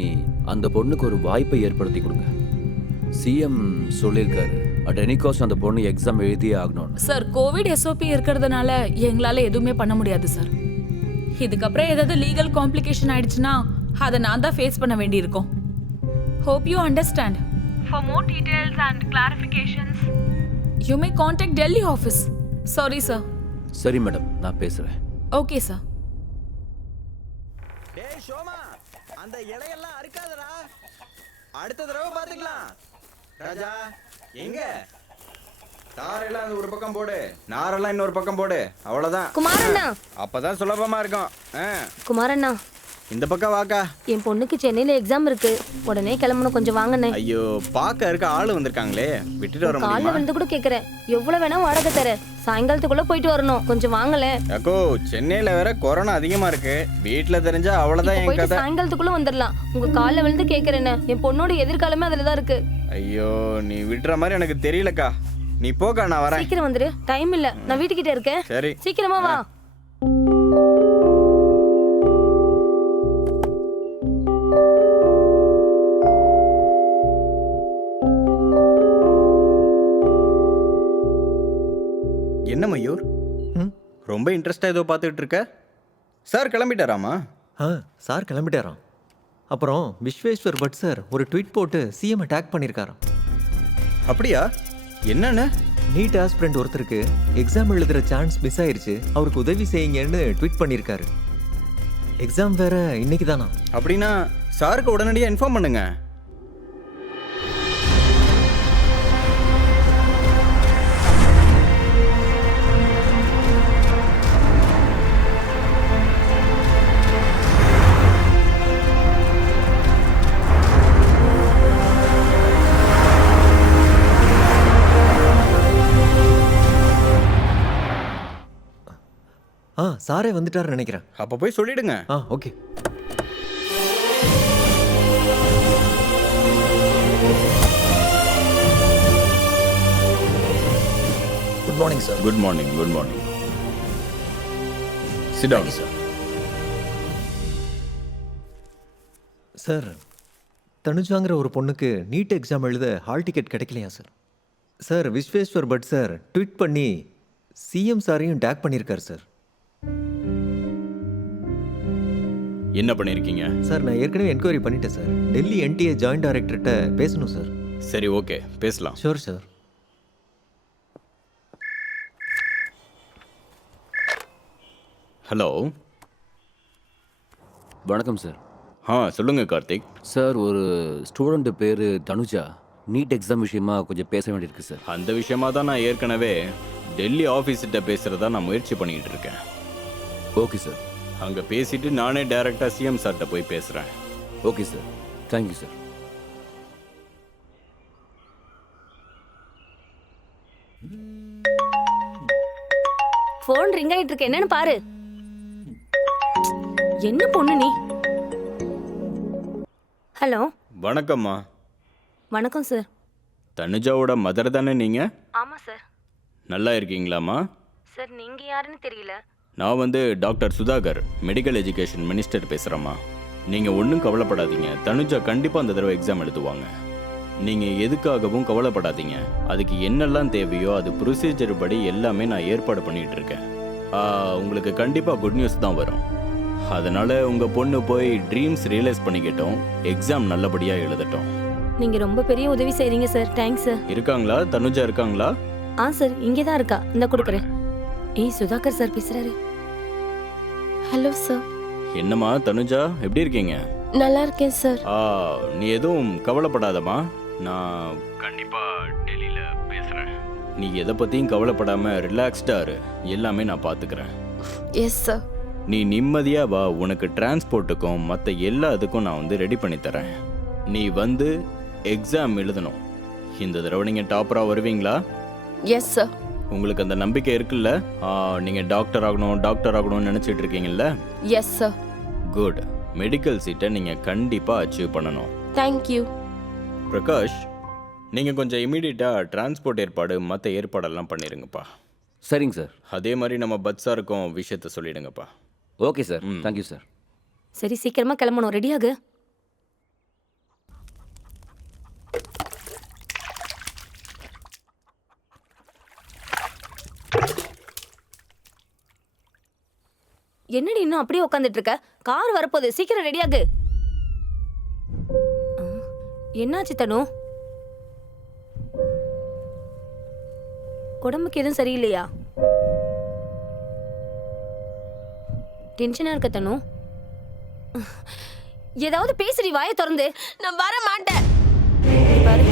அந்த பொண்ணுக்கு ஒரு வாய்ப்பை ஏற்படுத்தி கொடுங்க. சிஎம் சொல்லியிருக்காரு, அட் எனி காஸ்ட் அந்த பொண்ணு எக்ஸாம் எழுதியே ஆகணும்னு. சார், கோவிட் எஸ்ஓபி இருக்கிறதுனால எங்களால எதுவுமே பண்ண முடியாது சார். இதுக்கப்புறம் ஏதாவது லீகல் காம்ப்ளிகேஷன் ஆயிடுச்சுன்னா அதை நான் தான் ஃபேஸ் பண்ண வேண்டியிருக்கும். Hope you understand. For more details and clarifications, You may contact Delhi office. Sorry, sir. சரி மேடம், நான் பேசுகிறேன். Okay, sir. டேய் ஷோமா, அந்த இலையெல்லாம் அறுக்காதடா, அடுத்த தடவை பாத்துக்கலாம். ராஜா எங்க? தாரெல்லாம் அந்த ஒரு பக்கம் போடு, நாரெல்லாம் இன்னொரு பக்கம் போடு, அவ்வளவுதான். குமாரண்ணா, அப்பதான் சுலபமா இருக்கும். குமாரண்ணா, இந்த பக்கம் வாக்கா. என் பொண்ணுக்கு சென்னையில எக்ஸாம் இருக்கு, உடனே கிளம்பணும், கொஞ்சம் வாங்கண்ணே. ஐயோ, பாக்க இருக்க ஆளு வந்திருக்காங்களே, விட்டுட்டு வர காலைல முடியுமா? வந்து கூட கேக்குறேன், எவ்வளவு வேணா வாடகை தர, சாயங்காலத்துக்குள்ள போயிட்டு வரணும், கொஞ்சம் வாங்கல. அக்கோ, சென்னையில வேற கொரோனா அதிகமா இருக்கு, வீட்டுல தெரிஞ்சா அவ்வளவுதான் என் போயிட்டு கதை. சாயங்காலத்துக்குள்ள வந்துடலாம். உங்க கால்ல விழுந்து கேக்குறேன்னு, என் பொண்ணோட எதிர்காலமே அதுலதான் இருக்கு. ஐயோ, நீ விட்டுற மாதிரி எனக்கு தெரியலக்கா, நீ போக்கா, நான் வரேன். சீக்கிரம் வந்துரு, டைம் இல்ல, நான் வீட்டுக்கிட்ட இருக்கேன். சரி, சீக்கிரமா வா. என்ன மயூர், ரொம்ப இன்ட்ரெஸ்டா ஏதோ பார்த்துட்டு இருக்க? சார் கிளம்பிட்டாராமா? சார் கிளம்பிட்டாராம். அப்புறம் விஸ்வேஸ்வர் பட் சார் ஒரு ட்வீட் போட்டு சிஎம் டேக் பண்ணியிருக்காராம். அப்படியா? என்னன்னு? நீட் ஆஸ்பிரண்ட் ஒருத்தருக்கு எக்ஸாம் எழுதுகிற சான்ஸ் மிஸ் ஆயிருச்சு, அவருக்கு உதவி செய்யுங்கன்னு ட்வீட் பண்ணியிருக்காரு. எக்ஸாம் வேற இன்னைக்கு தானா? அப்படின்னா சாருக்கு உடனடியாக இன்ஃபார்ம் பண்ணுங்க. சாரே வந்துட்டாருன்னு நினைக்கிறேன். அப்போ போய் சொல்லிடுங்க. Okay. Good morning sir. Good morning. Good morning. Sit down sir. Sir, தனுஜாங்கிற ஒரு பொண்ணுக்கு நீட் எக்ஸாம் எழுத ஹால் டிக்கெட் கிடைக்கலையா sir? Sir, Vishweshwar Bhat sir tweet பண்ணி சிஎம் சாரையும் டேக் பண்ணியிருக்காரு சார். என்ன பண்ணியிருக்கீங்க? சார், நான் ஏற்கனவே என்கொயரி பண்ணிட்டேன் சார். டெல்லி என்டிஏ ஜாயிண்ட் டைரக்டர்கிட்ட பேசணும் சார். சரி, ஓகே, பேசலாம். Sure sir. ஹலோ, வணக்கம் சார். சொல்லுங்க கார்த்திக். சார், ஒரு ஸ்டூடெண்ட் பேர் தனுஜா, நீட் எக்ஸாம் விஷயமா கொஞ்சம் பேச வேண்டியிருக்கு சார். அந்த விஷயமா தான் நான் ஏற்கனவே டெல்லி ஆஃபீஸ்கிட்ட பேசுகிறதா நான் முயற்சி பண்ணிக்கிட்டு இருக்கேன். Okay sir. அங்கே பேசிட்டு நானே டைரெக்டாக சிஎம் சார்கிட்ட போய் பேசுகிறேன். Okay sir, thank you sir. Phone ring ஆயிட்டு இருக்கு, என்னன்னு பாரு. என்ன பொண்ணு நீ? ஹலோ. வணக்கம்மா. வணக்கம் சார். தனுஜாவோட மதர் தானே நீங்கள்? ஆமா சார். நல்லா இருக்கீங்களாம்மா? சார் நீங்க யாருன்னு தெரியல. நான் doctor Sudhakar, medical education minister பேசுகிறேம்மா. நீங்கள் ஒன்றும் கவலைப்படாதீங்க, தனுஜா கண்டிப்பாக அந்த தடவை எக்ஸாம் எழுதுவாங்க. நீங்கள் எதுக்காகவும் கவலைப்படாதீங்க. அதுக்கு என்னெல்லாம் தேவையோ அது ப்ரொசீஜர் படி எல்லாமே நான் ஏற்பாடு பண்ணிகிட்டு இருக்கேன். உங்களுக்கு கண்டிப்பாக குட் நியூஸ் தான் வரும். அதனால் உங்கள் பொண்ணு போய் ட்ரீம்ஸ் ரியலைஸ் பண்ணிக்கிட்டோம், எக்ஸாம் நல்லபடியாக எழுதட்டும். நீங்க ரொம்ப பெரிய உதவி செய்றீங்க சார். Thanks sir. இருக்காங்களா தனுஜா? இருக்காங்களா? சார் இங்கே தான் இருக்கா. இந்த கொடுக்குறேன். சுதாகர் சார் பேசுறாரு. Hello sir. என்னம்மா தனுஜா, எப்படி இருக்கீங்க? நல்லா இருக்கேன் சார். நீ எதுவும் கவலைப்படாதம்மா, நான் கண்டிப்பாக டெல்லியில் பேசுகிறேன். நீ எதை பற்றியும் கவலைப்படாமல் ரிலாக்ஸ்டாக இரு, எல்லாமே நான் பார்த்துக்கிறேன். Yes sir. நீ நிம்மதியாக வா, உனக்கு டிரான்ஸ்போர்ட்டுக்கும் மற்ற எல்லா இதுக்கும் நான் ரெடி பண்ணி தரேன். நீ எக்ஸாம் எழுதணும். இந்த தடவை நீங்கள் டாப்பராக வருவீங்களா? Yes sir. உங்களுக்கு அந்த நம்பிக்கை இருக்குல்ல? நீங்கள் டாக்டர் ஆகணும்னு நினச்சிட்டு இருக்கீங்கல்ல? Yes sir. குட். மெடிக்கல் சீட்டை நீங்கள் கண்டிப்பாக அச்சீவ் பண்ணணும். தேங்க்யூ. பிரகாஷ், நீங்கள் கொஞ்சம் இமீடியட்டாக டிரான்ஸ்போர்ட் ஏற்பாடு மற்ற ஏற்பாடெல்லாம் பண்ணிடுங்கப்பா. சரிங்க சார். அதே மாதிரி நம்ம பஸ் சாருக்கும் விஷயத்த சொல்லிடுங்கப்பா. Okay sir. Thank you sir. சரி சீக்கிரமா கிளம்பணும். ரெடியாகு. என்னடி இன்னும் அப்படியே உட்காந்துட்டு இருக்க? கார் வரப்போகுது, சீக்கிரம் ரெடியாகு. என்னாச்சு தனு? உடம்புக்கு எதுவும் சரியில்லையா? டென்ஷனா இருக்க தனு? ஏதாவது பேசுடி, வாயை திறந்து. நான் வர மாட்டேன். பாரு,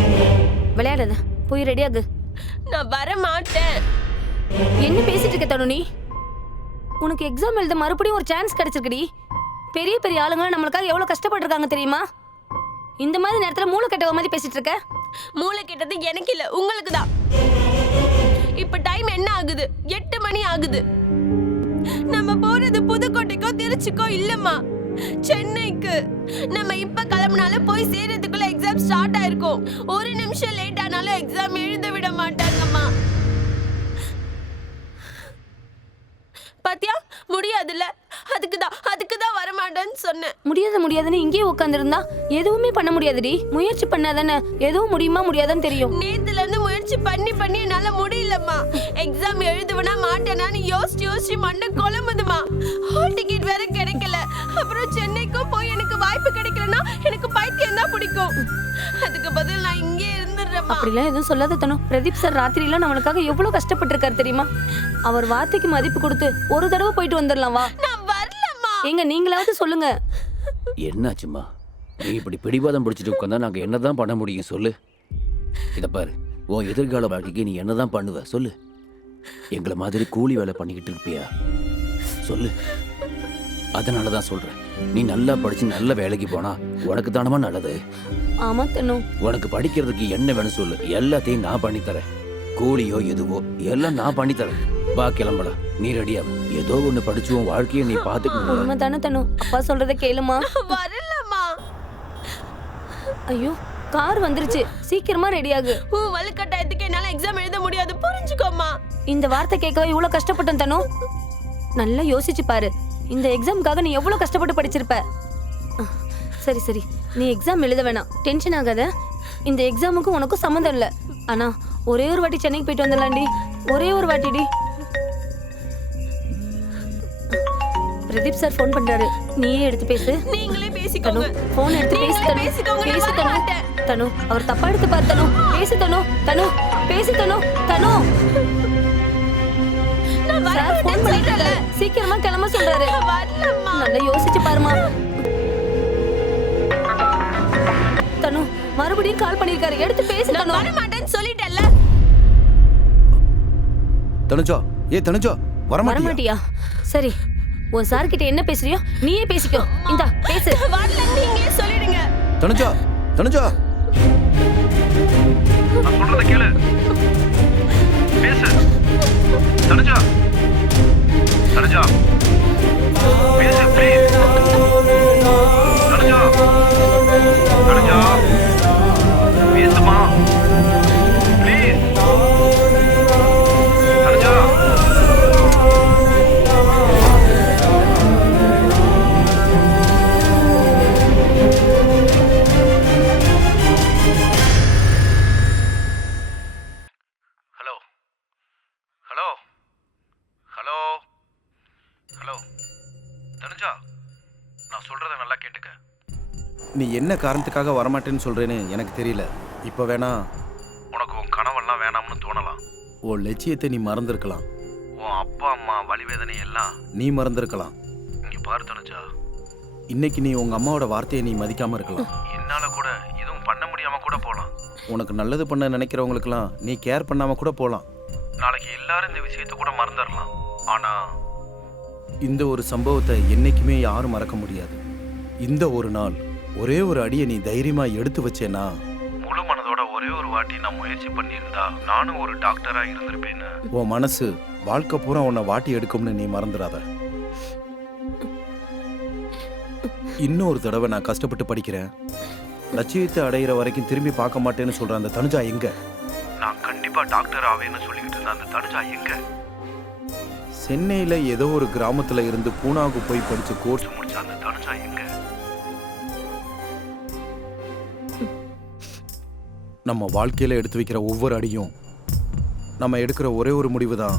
விளையாடாத, போய் ரெடியாகு. நான் வர மாட்டேன். என்ன பேசிட்டு இருக்க தனு நீ? உனக்கு எக்ஸாம் எழுத மறுபடியும் ஒரு சான்ஸ் கிடைச்சிருக்குடி. பெரிய பெரிய ஆளுங்க நம்மளுக்காக எவ்வளவு கஷ்டப்பட்டிருக்காங்க தெரியுமா? இந்த மாதிரி நேரத்துல மூளை கெட்டவ மாதிரி பேசிட்டு இருக்க. மூளை கெட்டது எனக்கு இல்ல, உங்களுக்கு தான். இப்ப டைம் என்ன ஆகுது? 8 மணி ஆகுது. நம்ம போறது புதுக்கோட்டைக்கோ திருச்சிக்கோ இல்லம்மா, சென்னைக்கு. நம்ம இப்ப கிளம்பினாலும் போய் சேர்றதுக்குள்ள எக்ஸாம் ஸ்டார்ட் ஆயிருக்கும். ஒரு நிமிஷம் லேட் ஆனாலும் எக்ஸாம் எழுத விட மாட்டாங்கம்மா. பாத்தியா, முடியாதுல்ல. அதுக்குதான் வர மாட்டேன்னு சொன்னேன். முடியாதுன்னு இங்கேயே உட்காந்துருந்தா எதுவுமே பண்ண முடியாதுடி. முயற்சி பண்ணாதானே எதுவும் முடியுமா முடியாதான்னு தெரியும். நேத்துல இருந்து முயற்சி பண்ணி என்னால முடியலம்மா. எக்ஸாம் எழுதுவனா மாட்டேனான்னு யோசிச்சு மண்டை குழம்புதுமா. ஹால் டிக்கெட் வேற கிடைக்கல. அப்புறம் சென்னைக்கும் போய் எனக்கு வாய்ப்பு கிடைக்கலன்னா எனக்கு பைத்தியம் தான் பிடிக்கும். அதுக்கு பதில் நான் இங்கே இருந்துடுறேம்மா. அப்படிலாம் எதுவும் சொல்லாத தனு. பிரதீப் சார் ராத்திரியில நம்மளுக்காக எவ்வளவு கஷ்டப்பட்டிருக்காரு தெரியுமா? அவர் வார்த்தைக்கு மதிப்பு கொடுத்து ஒரு தடவை போயிட்டு வந்துடலாம். வா. நான் வரலம்மா. எங்க நீங்களாவது சொல்லுங்க. என்னாச்சுமா? நீ இப்படி பிடிவாதம் பிடிச்சிட்டு உட்காந்தா நாங்கள் என்னதான் பண்ண முடியும் சொல்லு? இதை பாரு, உன் எதிர்கால வாழ்க்கைக்கு நீ என்னதான் பண்ணுவ சொல்லு? எங்களை மாதிரி கூலி வேலை பண்ணிக்கிட்டு இருப்பியா சொல்லு? அதனால தான் சொல்கிறேன், நீ நல்லா படித்து நல்ல வேலைக்கு போனா உனக்கு தானமா நல்லது. ஆமா தனு. உனக்கு படிக்கிறதுக்கு என்ன வேணும் சொல்லு, எல்லாத்தையும் நான் பண்ணித்தரேன். கூலியோ எதுவோ எல்லாம் நான் பண்ணித்தரேன். வா கிளம்பலாம். நீ ரெடியா? ஏதோ ஒன்று படிச்சு உன் வாழ்க்கையை நீ பார்த்துக்கணும். உண்மை தானே தனு? அப்பா சொல்றத கேளுமா. வரலம்மா. ஐயோ, கார் வந்துருச்சு, சீக்கிரமா ரெடியாகு. வலுக்கட்டாயத்துக்கு என்னால எக்ஸாம் எழுத முடியாது, புரிஞ்சுக்கோமா. இந்த வார்த்தை கேட்கவே இவ்வளவு கஷ்டப்பட்டேன் தனு. நல்லா யோசிச்சு பாரு, இந்த எக்ஸாமுக்காக நீ எவ்வளவு கஷ்டப்பட்டு படிச்சிருப்ப. சரி நீ எக்ஸாம் எழுத வேணாம், டென்ஷன் ஆகாத. இந்த எக்ஸாமுக்கும் உனக்கும் சம்மந்தம் இல்லை. ஆனா ஒரே ஒரு வாட்டி சென்னைக்கு போயிட்டு வந்துடலாம்டி. ஒரே ஒரு வாட்டிடி. பிரதீப் சார் ஃபோன் பண்றாரு, நீயே எடுத்து பேசு. நீங்களே பேசிக்கோங்க. ஃபோன் எடுத்து பேசு தனு. பேசு தனு. தனு, அவர் தப்பா எடுத்து பாரு தனு. பேசு தனு. பேசு தனு. சார் ஃபோன் பண்ணிட்டாரு, சீக்கிரமா கிளம்ப சொல்றாரு. நல்லா யோசிச்சு பாருமா. தனு மறுபடியும் கால் பண்ணிருக்காரு, எடுத்து பேசு தனு. வர மாட்டேன்னு சொல்லிட்டேன்ல. தனுஜா, தனுஜா வர மாட்டியா? சரி, உன் சார் கிட்ட என்ன பேசுறியோ நீயே பேசிக்கோ. இந்தா பேசு. வரல, நீங்களே சொல்லிடுங்க. தனுஜா. நான் சொல்றத கேளு. பேசு. தனுஜா. பேசு ப்ளீஸ். தனுஜா. பேசுமா. சொல்கிறத நல்லா கேட்டுக்க. நீ என்ன காரணத்துக்காக வரமாட்டேன்னு சொல்கிறேன்னு எனக்கு தெரியல. இப்போ வேணா உனக்கு உன் கனவெல்லாம் வேணாம்னு தோணலாம். உன் லட்சியத்தை நீ மறந்துருக்கலாம். உன் அப்பா அம்மா வலிவேதனை எல்லாம் நீ மறந்துருக்கலாம். இங்கே பாரு தனுஜா, இன்னைக்கு நீ உங்கள் அம்மாவோட வார்த்தையை நீ மதிக்காமல் இருக்கலாம். என்னால் கூட எதுவும் பண்ண முடியாமல் கூட போகலாம். உனக்கு நல்லது பண்ண நினைக்கிறவங்களுக்கெல்லாம் நீ கேர் பண்ணாமல் கூட போகலாம். நாளைக்கு எல்லாரும் இந்த விஷயத்தை கூட மறந்துடலாம். ஆனால் இந்த ஒரு சம்பவத்தை என்றைக்குமே யாரும் மறக்க முடியாது. இந்த ஒரு நாள் ஒரே ஒரு அடியை நீ தைரியமாக எடுத்து வச்சேன்னா முழு மனதோட ஒரே ஒரு வாட்டி நான் முயற்சி பண்ணியிருந்தா நானும் ஒரு டாக்டராக இருந்திருப்பேன்னு. உன் மனசு வாழ்க்கை பூரா உன்னை வாட்டி எடுக்கும்னு நீ மறந்துடாத. இன்னொரு தடவை நான் கஷ்டப்பட்டு படிக்கிறேன், லட்சியத்தை அடையிற வரைக்கும் திரும்பி பார்க்க மாட்டேன்னு சொல்ற அந்த தனுஜா எங்க? நான் கண்டிப்பா டாக்டர் ஆவேன்னு சொல்லிக்கிட்டு இருந்த அந்த தனுஜா எங்க? சென்னையில ஏதோ ஒரு கிராமத்துல இருந்து பூனாவுக்கு போய் படிச்சு கோர்ஸ் முடிச்ச அந்த தனுஜா எங்க? நம்ம வாழ்க்கையில எடுத்து வைக்கிற ஒவ்வொரு அடியும், நம்ம எடுக்கிற ஒரே ஒரு முடிவு தான்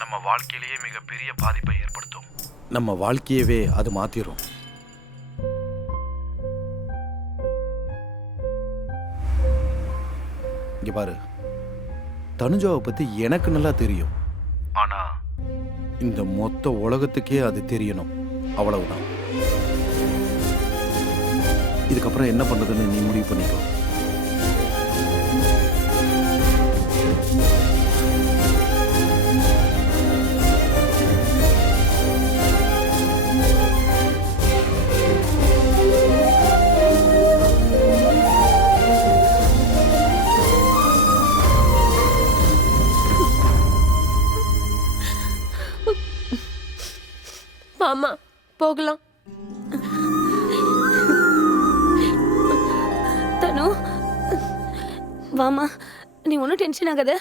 நம்ம வாழ்க்கையிலேயே மிகப்பெரிய பாதிப்பை ஏற்படுத்தும். நம்ம வாழ்க்கையவே அது மாத்திரும். இங்க பாரு, தனுஜாவை பத்தி எனக்கு நல்லா தெரியும். ஆனா இந்த மொத்த உலகத்துக்கே அது தெரியணும், அவ்வளவுதான். இதுக்கப்புறம் என்ன பண்றதுன்னு நீ முடிவு பண்ணிக்கோ. மாமா போகலாம். தனு வாமா, நீ ஒன்றும் டென்ஷன் ஆகாத,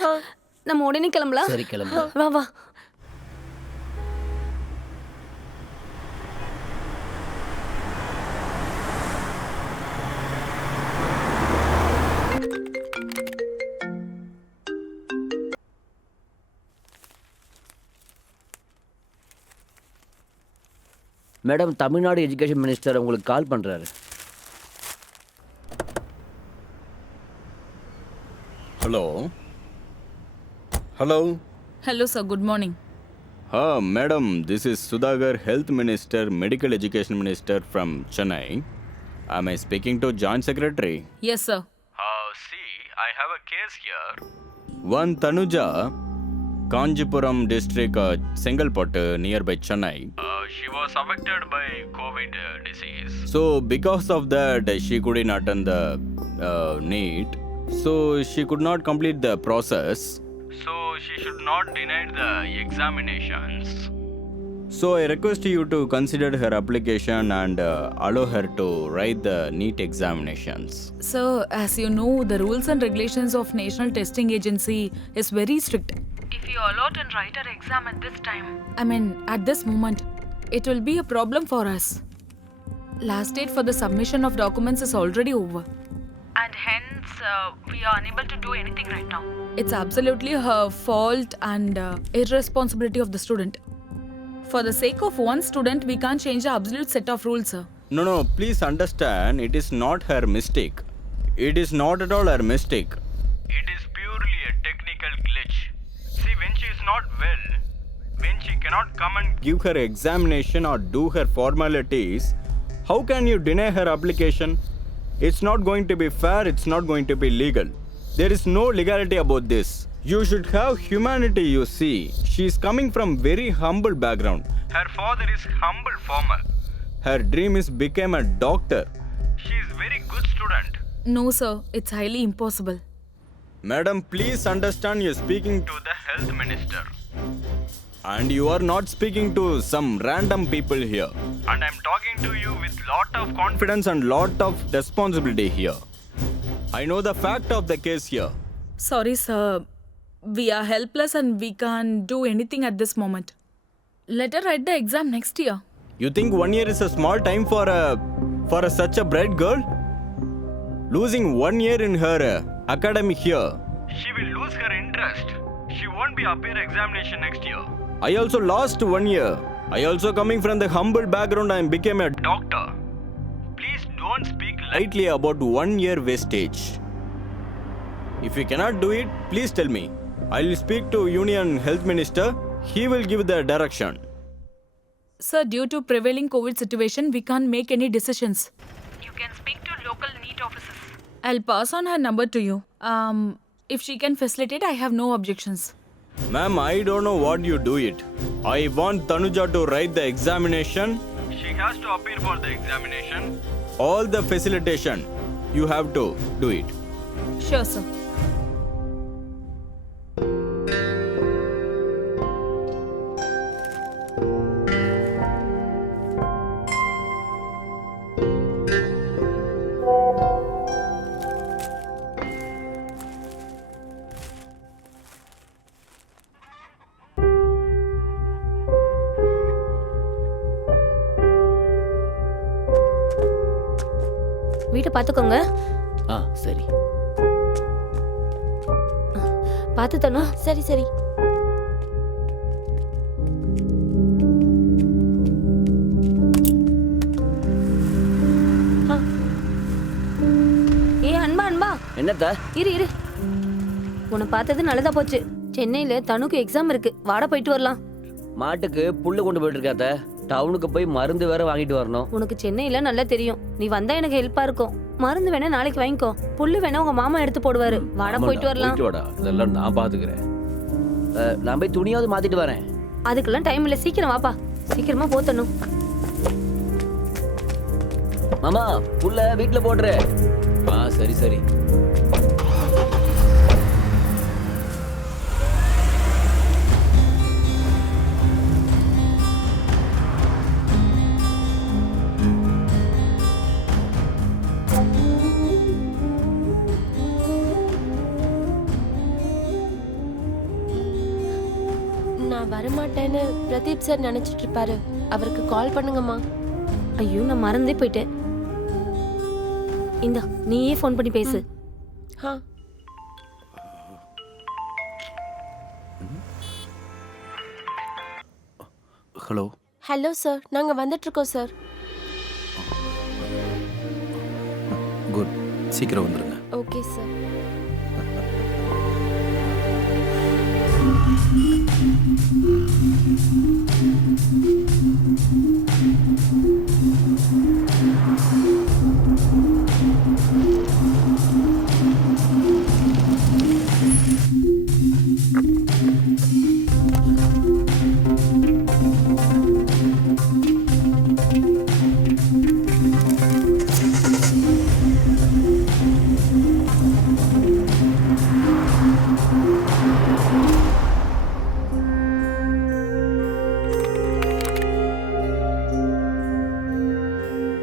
நம்ம உடனே கிளம்பலாம். சரி, கிளம்பு. வா வா. மேடம், தமிழ்நாடு எஜுகேஷன் மினிஸ்டர் உங்களுக்கு கால் பண்ணுறாரு. Hello hello hello sir, good morning. Madam, this is Sudhakar, health minister, medical education minister from Chennai. Am I speaking to Joint Secretary? Yes sir. See, I have a case here. One Tanuja, Kanjipuram district, Sengalpattu, nearby Chennai. She was affected by COVID disease. So because of that, she couldn't attend the NEET. So she could not complete the process. So she should not deny the examinations. So I request you to consider her application and allow her to write the NEET examinations. So, as you know, the rules and regulations of National Testing Agency is very strict. If you allot and write her exam at this time, I mean, at this moment, it will be a problem for us. Last date for the submission of documents is already over. and hence we are unable to do anything right now. It's absolutely her fault and irresponsibility of the student. For the sake of one student, we can't change the absolute set of rules, sir. No, please understand, it is not her mistake. It is not at all her mistake. It is purely a technical glitch. See, when she is not well, when she cannot come and give her examination or do her formalities, how can you deny her application? It's not going to be fair, it's not going to be legal. There is no legality about this. You should have humanity, you see. She is coming from very humble background. Her father is humble farmer. Her dream is become a doctor. She is very good student. No, sir, it's highly impossible. Madam, please understand, you're speaking to the health minister. And you are not speaking to some random people here. And I'm talking to you with lot of confidence and lot of responsibility here. I know the fact of the case here. Sorry, sir. We are helpless and we can't do anything at this moment. Let her write the exam next year. You think 1 year is a small time for such a bright girl? Losing 1 year in her academic here, she will lose her interest. She won't be appear examination next year. I also lost 1 year. I also coming from the humble background and became a doctor. Please don't speak lightly about 1 year wastage. If you cannot do it, please tell me. I will speak to Union Health Minister. He will give the direction. Sir, due to prevailing COVID situation, we can't make any decisions. You can speak to local NEET officers. I'll pass on her number to you. If she can facilitate, I have no objections. Ma'am, I don't know what you do it. I want Tanuja to write the examination. She has to appear for the examination. All the facilitation, you have to do it. Sure, sir. வீட்டை பார்த்துக்கோங்க. சரி. பார்த்து தனு. சரி சரி. அன்பா அன்பா. என்னத்தா? இரு. உன்னை பார்த்தது நல்லதா போச்சு. சென்னையில தனுக்கு எக்ஸாம் இருக்கு. வாட போயிட்டு வரலாம். மாட்டுக்கு புல்லு கொண்டு போயிட்டு இருக்காத்த. டவுனுக்கு போய் மருந்து வேற வாங்கிட்டு வரணும். உனக்கு சென்னையில நல்லா தெரியும். நீ வந்தா எனக்கு ஹெல்ப்பா இருக்கும். மருந்து வேணா நாளைக்கு வாங்கிக்கோ. புல்லு வேணா உங்க மாமா எடுத்து போடுவாரு. வாட போயிட்டு வரலாம். இதெல்லாம் நான் பாத்துக்கிறேன். நான் போய் துணியாவது மாத்திட்டு வரேன். அதுக்கெல்லாம் டைம் இல்ல. சீக்கிரம் வாப்பா. சீக்கிரமா போத்தணும். மாமா புல்ல வீட்டுல போடுற. சரி. நான் வரமாட்டேன்னு பிரதீப் சார் நினைச்சிட்டு இருப்பாரு. அவருக்கு கால் பண்ணுங்கம்மா. ஐயோ, நான் மறந்தே போயிட்டேன். இந்தா, நீயே ஃபோன் பண்ணி பேசு. ஹலோ. ஹலோ சார், நாங்க வந்துட்டு இருக்கோம் சார். குட். சீக்கிரம் வந்துருங்க. Okay sir.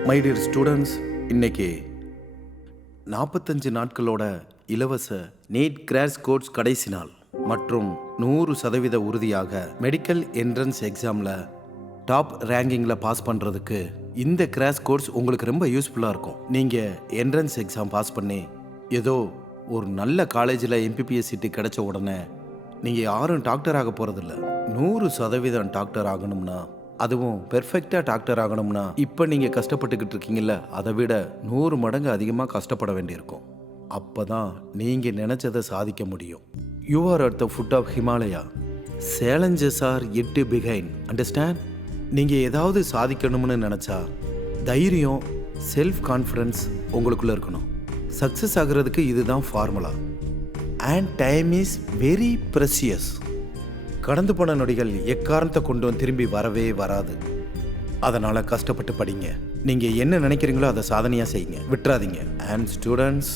My dear students, இன்னைக்கு 45 நாட்களோட இலவச நீட் கிராஷ் கோர்ஸ் கடைசி நாள் மற்றும் 100% உறுதியாக மெடிக்கல் என்ட்ரன்ஸ் எக்ஸாமில் டாப் ரேங்கிங்கில் பாஸ் பண்ணுறதுக்கு இந்த கிராஷ் கோர்ஸ் உங்களுக்கு ரொம்ப யூஸ்ஃபுல்லாக இருக்கும். நீங்கள் என்ட்ரன்ஸ் எக்ஸாம் பாஸ் பண்ணி ஏதோ ஒரு நல்ல காலேஜில் எம்பிபிஎஸ் சீட்டு கிடைச்ச உடனே நீங்கள் யாரும் டாக்டர் ஆக போகிறதில்ல. 100% டாக்டர் ஆகணும்னா, அதுவும் பெர்ஃபெக்டாக டாக்டர் ஆகணும்னா இப்போ நீங்கள் கஷ்டப்பட்டுக்கிட்டு இருக்கீங்கல்ல, அதை விட 100 மடங்கு அதிகமாக கஷ்டப்பட வேண்டியிருக்கும். அப்போ தான் நீங்கள் நினச்சதை சாதிக்க முடியும். You are at the foot of Himalaya. Challenges are yet behind. Understand? நீங்கள் ஏதாவது சாதிக்கணும்னு நினச்சா தைரியம், செல்ஃப் கான்ஃபிடன்ஸ் உங்களுக்குள்ளே இருக்கணும். சக்ஸஸ் ஆகிறதுக்கு இதுதான் formula. And time is very precious. கடந்து போன நொடிகள் எக்காரணத்தை கொண்டும் திரும்பி வரவே வராது. அதனால் கஷ்டப்பட்டு படிங்க. நீங்கள் என்ன நினைக்கிறீங்களோ அதை சாதனையாக செய்யுங்க, விட்டுறாதீங்க. அண்ட் ஸ்டூடெண்ட்ஸ்,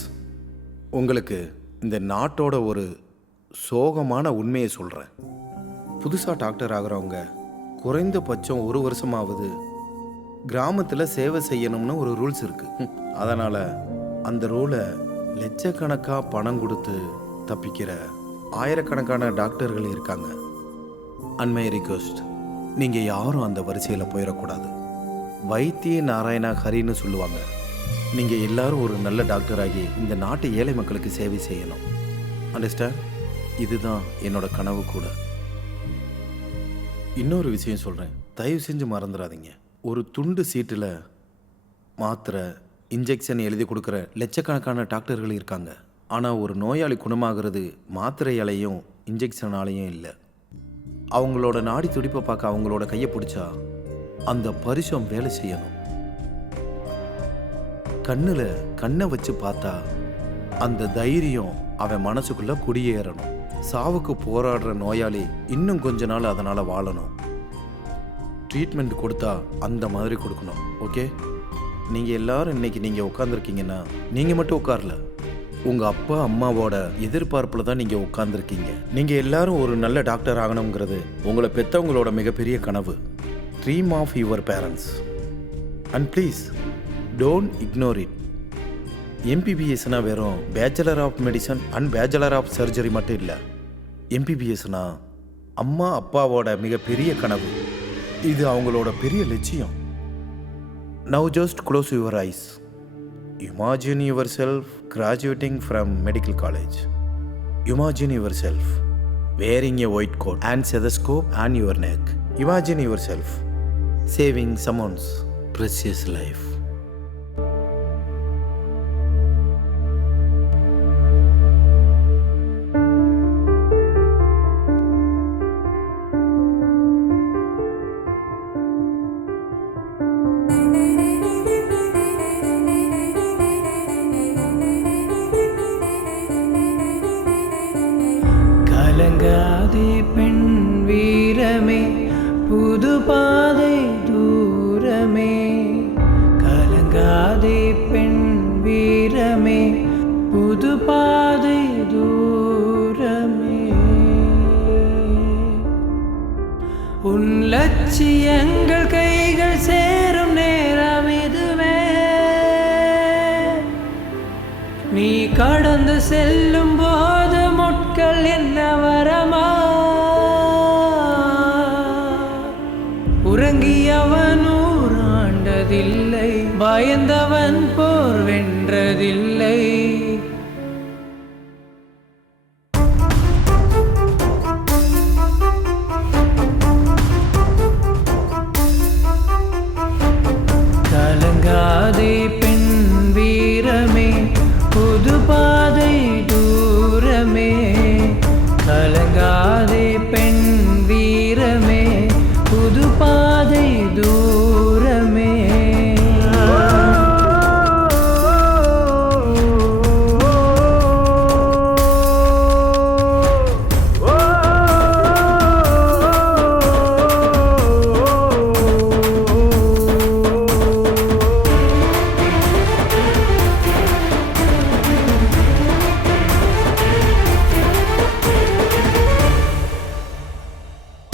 உங்களுக்கு இந்த நாட்டோட ஒரு சோகமான உண்மையை சொல்கிறேன். புதுசாக டாக்டர் ஆகிறவங்க குறைந்தபட்சம் 1 வருஷமாவது கிராமத்தில் சேவை செய்யணும்னு ஒரு ரூல்ஸ் இருக்குது. அதனால் அந்த ரூலை லட்சக்கணக்காக பணம் கொடுத்து தப்பிக்கிற ஆயிரக்கணக்கான டாக்டர்கள் இருக்காங்க. அண்மை ரிக்வெஸ்ட், நீங்கள் யாரும் அந்த வரிசையில் போயிடக்கூடாது. வைத்திய நாராயணா ஹரின்னு சொல்லுவாங்க. நீங்கள் எல்லாரும் ஒரு நல்ல டாக்டராகி இந்த நாட்டு ஏழை மக்களுக்கு சேவை செய்யணும். அண்டர்ஸ்டாண்ட்? இதுதான் என்னோட கனவு கூட. இன்னொரு விஷயம் சொல்கிறேன், தயவு செஞ்சு மறந்துடாதீங்க. ஒரு துண்டு சீட்டில் மாத்திரை இன்ஜெக்ஷன் எழுதி கொடுக்குற லட்சக்கணக்கான டாக்டர்கள் இருக்காங்க. ஆனால் ஒரு நோயாளி குணமாகிறது மாத்திரையாலையும் இன்ஜெக்ஷனாலையும் இல்லை. அவங்களோட நாடி துடிப்பை பார்க்க அவங்களோட கையை பிடிச்சா அந்த பரிசம் வேலை செய்யணும். கண்ணில் கண்ணை வச்சு பார்த்தா அந்த தைரியம் அவன் மனசுக்குள்ளே குடியேறணும். சாவுக்கு போராடுற நோயாளி இன்னும் கொஞ்ச நாள் அதனால் வாழணும். ட்ரீட்மெண்ட் கொடுத்தா அந்த மாதிரி கொடுக்கணும். ஓகே, நீங்கள் எல்லாரும் இன்னைக்கு நீங்கள் உட்காந்துருக்கீங்கன்னா நீங்கள் மட்டும் உட்காரல, உங்கள் அப்பா அம்மாவோட எதிர்பார்ப்பில் தான் நீங்கள் உட்காந்துருக்கீங்க. நீங்கள் எல்லாரும் ஒரு நல்ல டாக்டர் ஆகணுங்கிறது உங்களை பெற்றவங்களோட மிகப்பெரிய கனவு. Dream of your parents and please don't ignore it. எம்பிபிஎஸ்னா வெறும் bachelor of medicine and bachelor of surgery மட்டும் இல்லை. எம்பிபிஎஸ்னா அம்மா அப்பாவோட மிகப்பெரிய கனவு. இது அவங்களோட பெரிய லட்சியம். Now just close your eyes. Imagine yourself graduating from medical college. Imagine yourself wearing a white coat and stethoscope on your neck. Imagine yourself saving someone's precious life. கலங்காதே பெண் வீரமே, புது பாதை தூரமே. கலங்காதே பெண் வீரமே, புது பாதை தூரமே. உன் லட்சியங்கள் கைகள் சேரும் நேரம் இதுவே. நீ கடந்து செல்லும் போது முட்கள் என்ன வரமா? உறங்கியவன் ஊராண்டதில்லை, பயந்தவன் போர் வென்றதில்லை. கலங்காதே பெண் வீரமே, புது பாதை தூரமே. கலங்காதே பெண் வீரமே, புது பாதை தூரமே.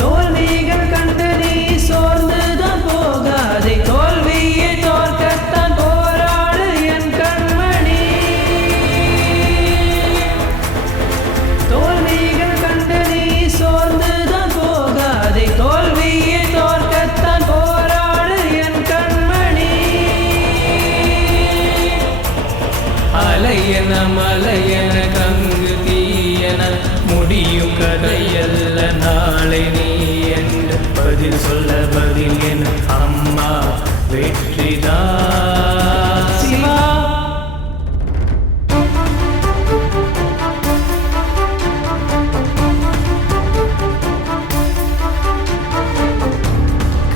தோல்விகள் கண்டு நீ சோர்ந்துதான் போகாதே, தோல்வியை தோற்கத்தான் போராடு என் கண்மணி. தோல்விகள் கண்டு நீ சோர்ந்துதான் போகாதே, தோல்வியை தோற்கத்தான் போராடு என் கண்மணி. அலையன மலையன கங்கு தீயன முடியும் கதையல்ல நாளை நீ என்று பதில் சொல்ல பதில் என் அம்மா வெற்றிதான் சிவா.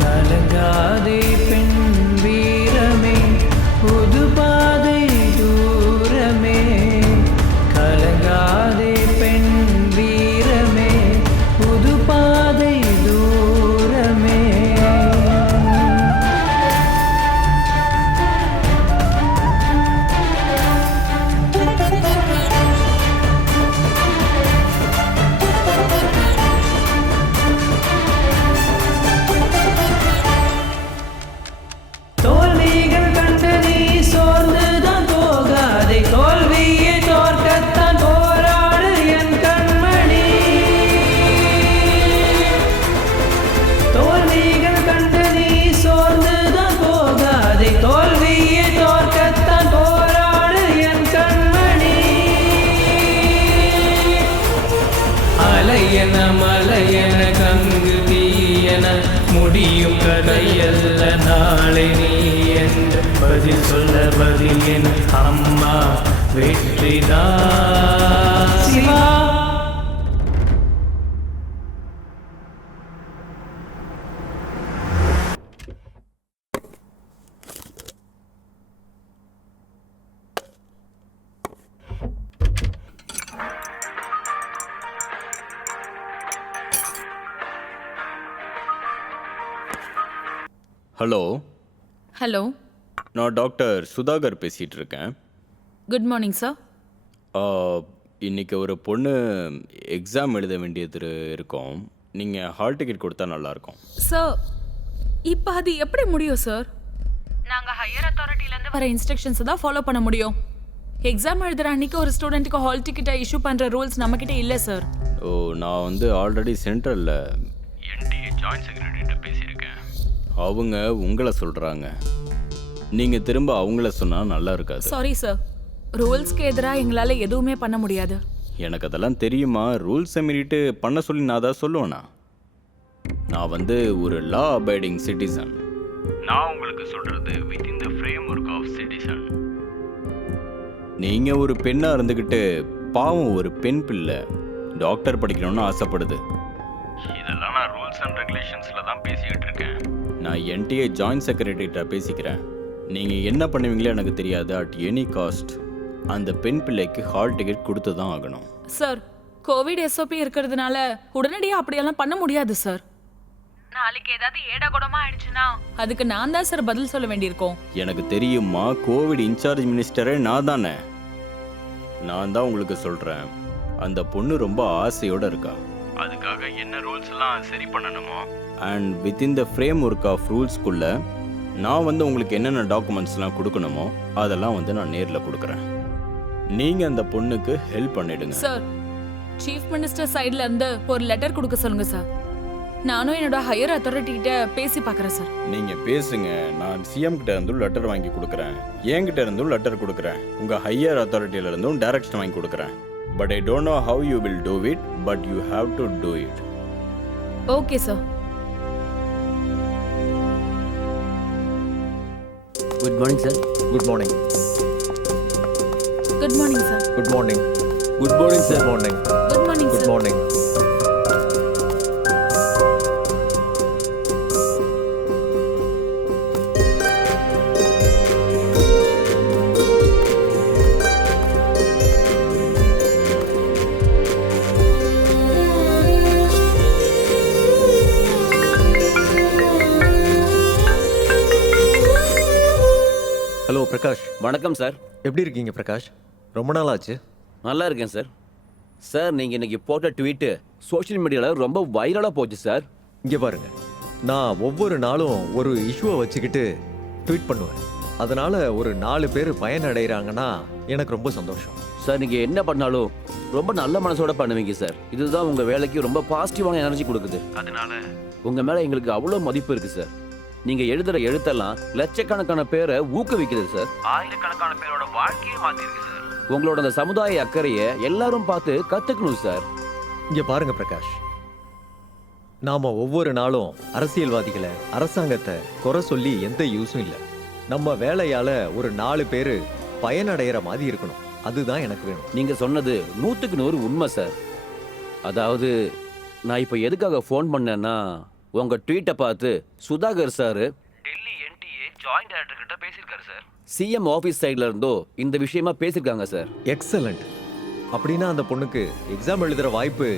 கலங்காதே பெண் வீரமே, புது பாதை தூரமே. சொல்ல பதில் என் அம்மா வெற்றிதான் சிவா. ஹலோ, ஹலோ, நான் டாக்டர் சுதாகர் பேசிகிட்டு இருக்கேன். Good morning sir. இன்னைக்கு ஒரு பொண்ணு எக்ஸாம் எழுத வேண்டியது இருக்கும். நீங்கள் ஹால் டிக்கெட் கொடுத்தா நல்லாயிருக்கும். சார், இப்போ அது எப்படி முடியும் சார்? நாங்கள் ஹையர் அத்தாரிட்டிலேருந்து வர இன்ஸ்ட்ரக்ஷன்ஸை தான் ஃபாலோ பண்ண முடியும். எக்ஸாம் எழுதுகிற அன்னைக்கு ஒரு ஸ்டூடெண்ட்டுக்கு ஹால் டிக்கெட்டை இஷ்யூ பண்ணுற ரூல்ஸ் நம்மக்கிட்ட இல்லை சார். ஓ, நான் வந்து ஆல்ரெடி சென்ட்ரலில் என்டிஏ ஜாயின்ட் செக்ரட்டரிகிட்ட பேசியிருக்கேன். அவங்க உங்களை சொல்கிறாங்க. நீங்கள் திரும்ப அவங்கள சொன்னால் நல்லா இருக்காது. சாரி சார், ரூல்ஸ்க்கு எதிராக எங்களால் எதுவுமே பண்ண முடியாது. எனக்கு அதெல்லாம் தெரியுமா. ரூல்ஸை மீறிட்டு பண்ண சொல்லி நான் தான் சொல்லுவேண்ணா. நான் வந்து ஒரு லா அபைடிங் சிட்டிசன். நான் உங்களுக்கு சொல்கிறது within the framework of citizen. நீங்கள் ஒரு பெண்ணாக இருந்துக்கிட்டு பாவம் ஒரு பெண் பிள்ளை டாக்டர் படிக்கணும்னு ஆசைப்படுது. இதெல்லாம் நான் ரூல்ஸ் அண்ட் ரெகுலேஷன்ஸில் தான் பேசிக்கிட்டு இருக்கேன். நான் என்டிஏ ஜாயின்ட் செக்ரட்டரிகிட்ட பேசிக்கிறேன். நீங்கள் என்ன பண்ணுவீங்களோ எனக்கு தெரியாது. அட் எனி காஸ்ட் அந்த பெண் பிள்ளைக்கு ஹால் டிக்கெட் கொடுத்து தான் ஆகணும். சார், கோவிட் எஸ்ஓபி இருக்கிறதுனால உடனடியாக அப்படியெல்லாம் பண்ண முடியாது சார். நாளைக்கு ஏதாவது ஏடாகுடமா ஆயிடுச்சுன்னா அதுக்கு நான் தான் சார் பதில் சொல்ல வேண்டியிருக்கோம். எனக்கு தெரியுமா, கோவிட் இன்சார்ஜ் மினிஸ்டரே நான் தானே. நான் தான் உங்களுக்கு சொல்கிறேன். அந்த பொண்ணு ரொம்ப ஆசையோடு இருக்கா. அதுக்காக என்ன ரூல்ஸ்லாம் சரி பண்ணணுமோ and within the framework of ரூல்ஸ்குள்ளே நான் வந்து உங்களுக்கு என்னென்ன டாக்குமெண்ட்ஸ்லாம் கொடுக்கணுமோ அதெல்லாம் வந்து நான் நேரில் கொடுக்குறேன். நீங்கள் அந்த பொண்ணுக்கு ஹெல்ப் பண்ணிடுங்க. சார், சீஃப் மினிஸ்டர் சைட்ல இருந்து ஒரு லெட்டர் கொடுக்க சொல்லுங்க சார். நானும் என்னோட ஹையர் அத்தாரிட்டி கிட்ட பேசி பார்க்குறேன் சார். நீங்கள் பேசுங்க. நான் சிஎம் கிட்ட இருந்தும் லெட்டர் வாங்கி கொடுக்குறேன். என்கிட்ட இருந்தும் லெட்டர் கொடுக்குறேன். உங்கள் ஹையர் அத்தாரிட்டியில இருந்தும் டைரக்ஷன் வாங்கி கொடுக்குறேன். But I don't know how you will do it, but you have to do it. Okay, sir. Good morning, sir. Good morning. Good morning, sir. Good morning. Good morning, sir. Good morning. Good morning, Good sir. morning. Hello Prakash. வணக்கம் சார். எப்படி இருக்கீங்க பிரகாஷ்? ரொம்ப நாள் ஆச்சு. நல்லா இருக்கேன் சார். சார், நீங்கள் இன்னைக்கு போட்ட ட்வீட்டு சோஷியல் மீடியாவில் ரொம்ப வைரலாக போச்சு சார். இங்கே பாருங்க, நான் ஒவ்வொரு நாளும் ஒரு இஷ்யூவை வச்சுக்கிட்டு ட்வீட் பண்ணுவேன். அதனால ஒரு 4 பேர் பயனடைகிறாங்கன்னா எனக்கு ரொம்ப சந்தோஷம். சார், நீங்கள் என்ன பண்ணாலும் ரொம்ப நல்ல மனசோட பண்ணுவீங்க சார். இதுதான் உங்கள் வேலைக்கு ரொம்ப பாசிட்டிவான எனர்ஜி கொடுக்குது. அதனால உங்கள் மேலே எங்களுக்கு அவ்வளோ மதிப்பு இருக்குது சார். நீங்கள் எழுதுகிற எழுத்தெல்லாம் லட்சக்கணக்கான பேரை ஊக்குவிக்குது சார். ஆயிரக்கணக்கான பேரோட வாழ்க்கையை மாற்றிருக்கு சார். உங்களோட அந்த சமுதாய அக்கறையை எல்லாரும் பார்த்து கற்றுக்கணும் சார். இங்கே பாருங்க பிரகாஷ், நாம ஒவ்வொரு நாளும் அரசியல்வாதிகளை, அரசாங்கத்தை குறை சொல்லி எந்த யூஸும் இல்லை. நம்ம வேலையால ஒரு 4 பேர் பயனடைகிற மாதிரி இருக்கணும். அதுதான் எனக்கு வேணும். நீங்கள் சொன்னது 100க்கு 100 உண்மை சார். அதாவது நான் இப்போ எதுக்காக ஃபோன் பண்ணேன்னா, உங்கள் ட்வீட்டை பார்த்து Sudhakar sir Delhi NTA joint director கிட்ட பேசியிருக்காரு சார். சிஎம் ஆஃபீஸ் சைடில் இருந்தோ இந்த விஷயமா பேசியிருக்காங்க சார். எக்ஸலண்ட். அப்படின்னா அந்த பொண்ணுக்கு எக்ஸாம் எழுதுகிற வாய்ப்பு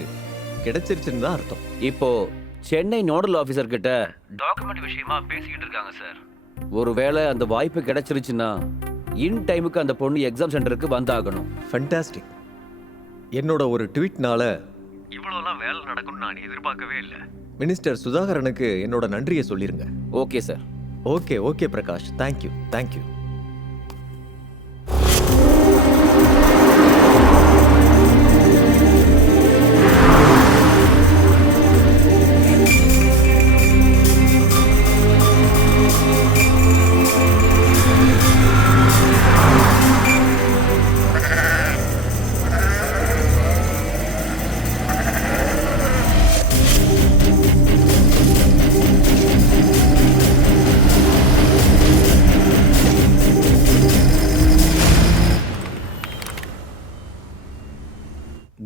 கிடைச்சிருச்சுன்னு தான் அர்த்தம். இப்போ சென்னை நோடல் ஆஃபீஸர் கிட்ட டாக்குமெண்ட் விஷயமா பேசிக்கிட்டு இருக்காங்க சார். ஒருவேளை அந்த வாய்ப்பு கிடைச்சிருச்சுன்னா இன் டைமுக்கு அந்த பொண்ணு எக்ஸாம் சென்டருக்கு வந்தாகணும். ஃபண்டாஸ்டிக். என்னோட ஒரு ட்வீட்னால இவ்வளோலாம் வேலை நடக்கும்னு நான் எதிர்பார்க்கவே இல்லை. மினிஸ்டர் சுதாகரனுக்கு என்னோட நன்றியை சொல்லிருங்க. Okay sir. Okay okay Prakash, thank you thank you.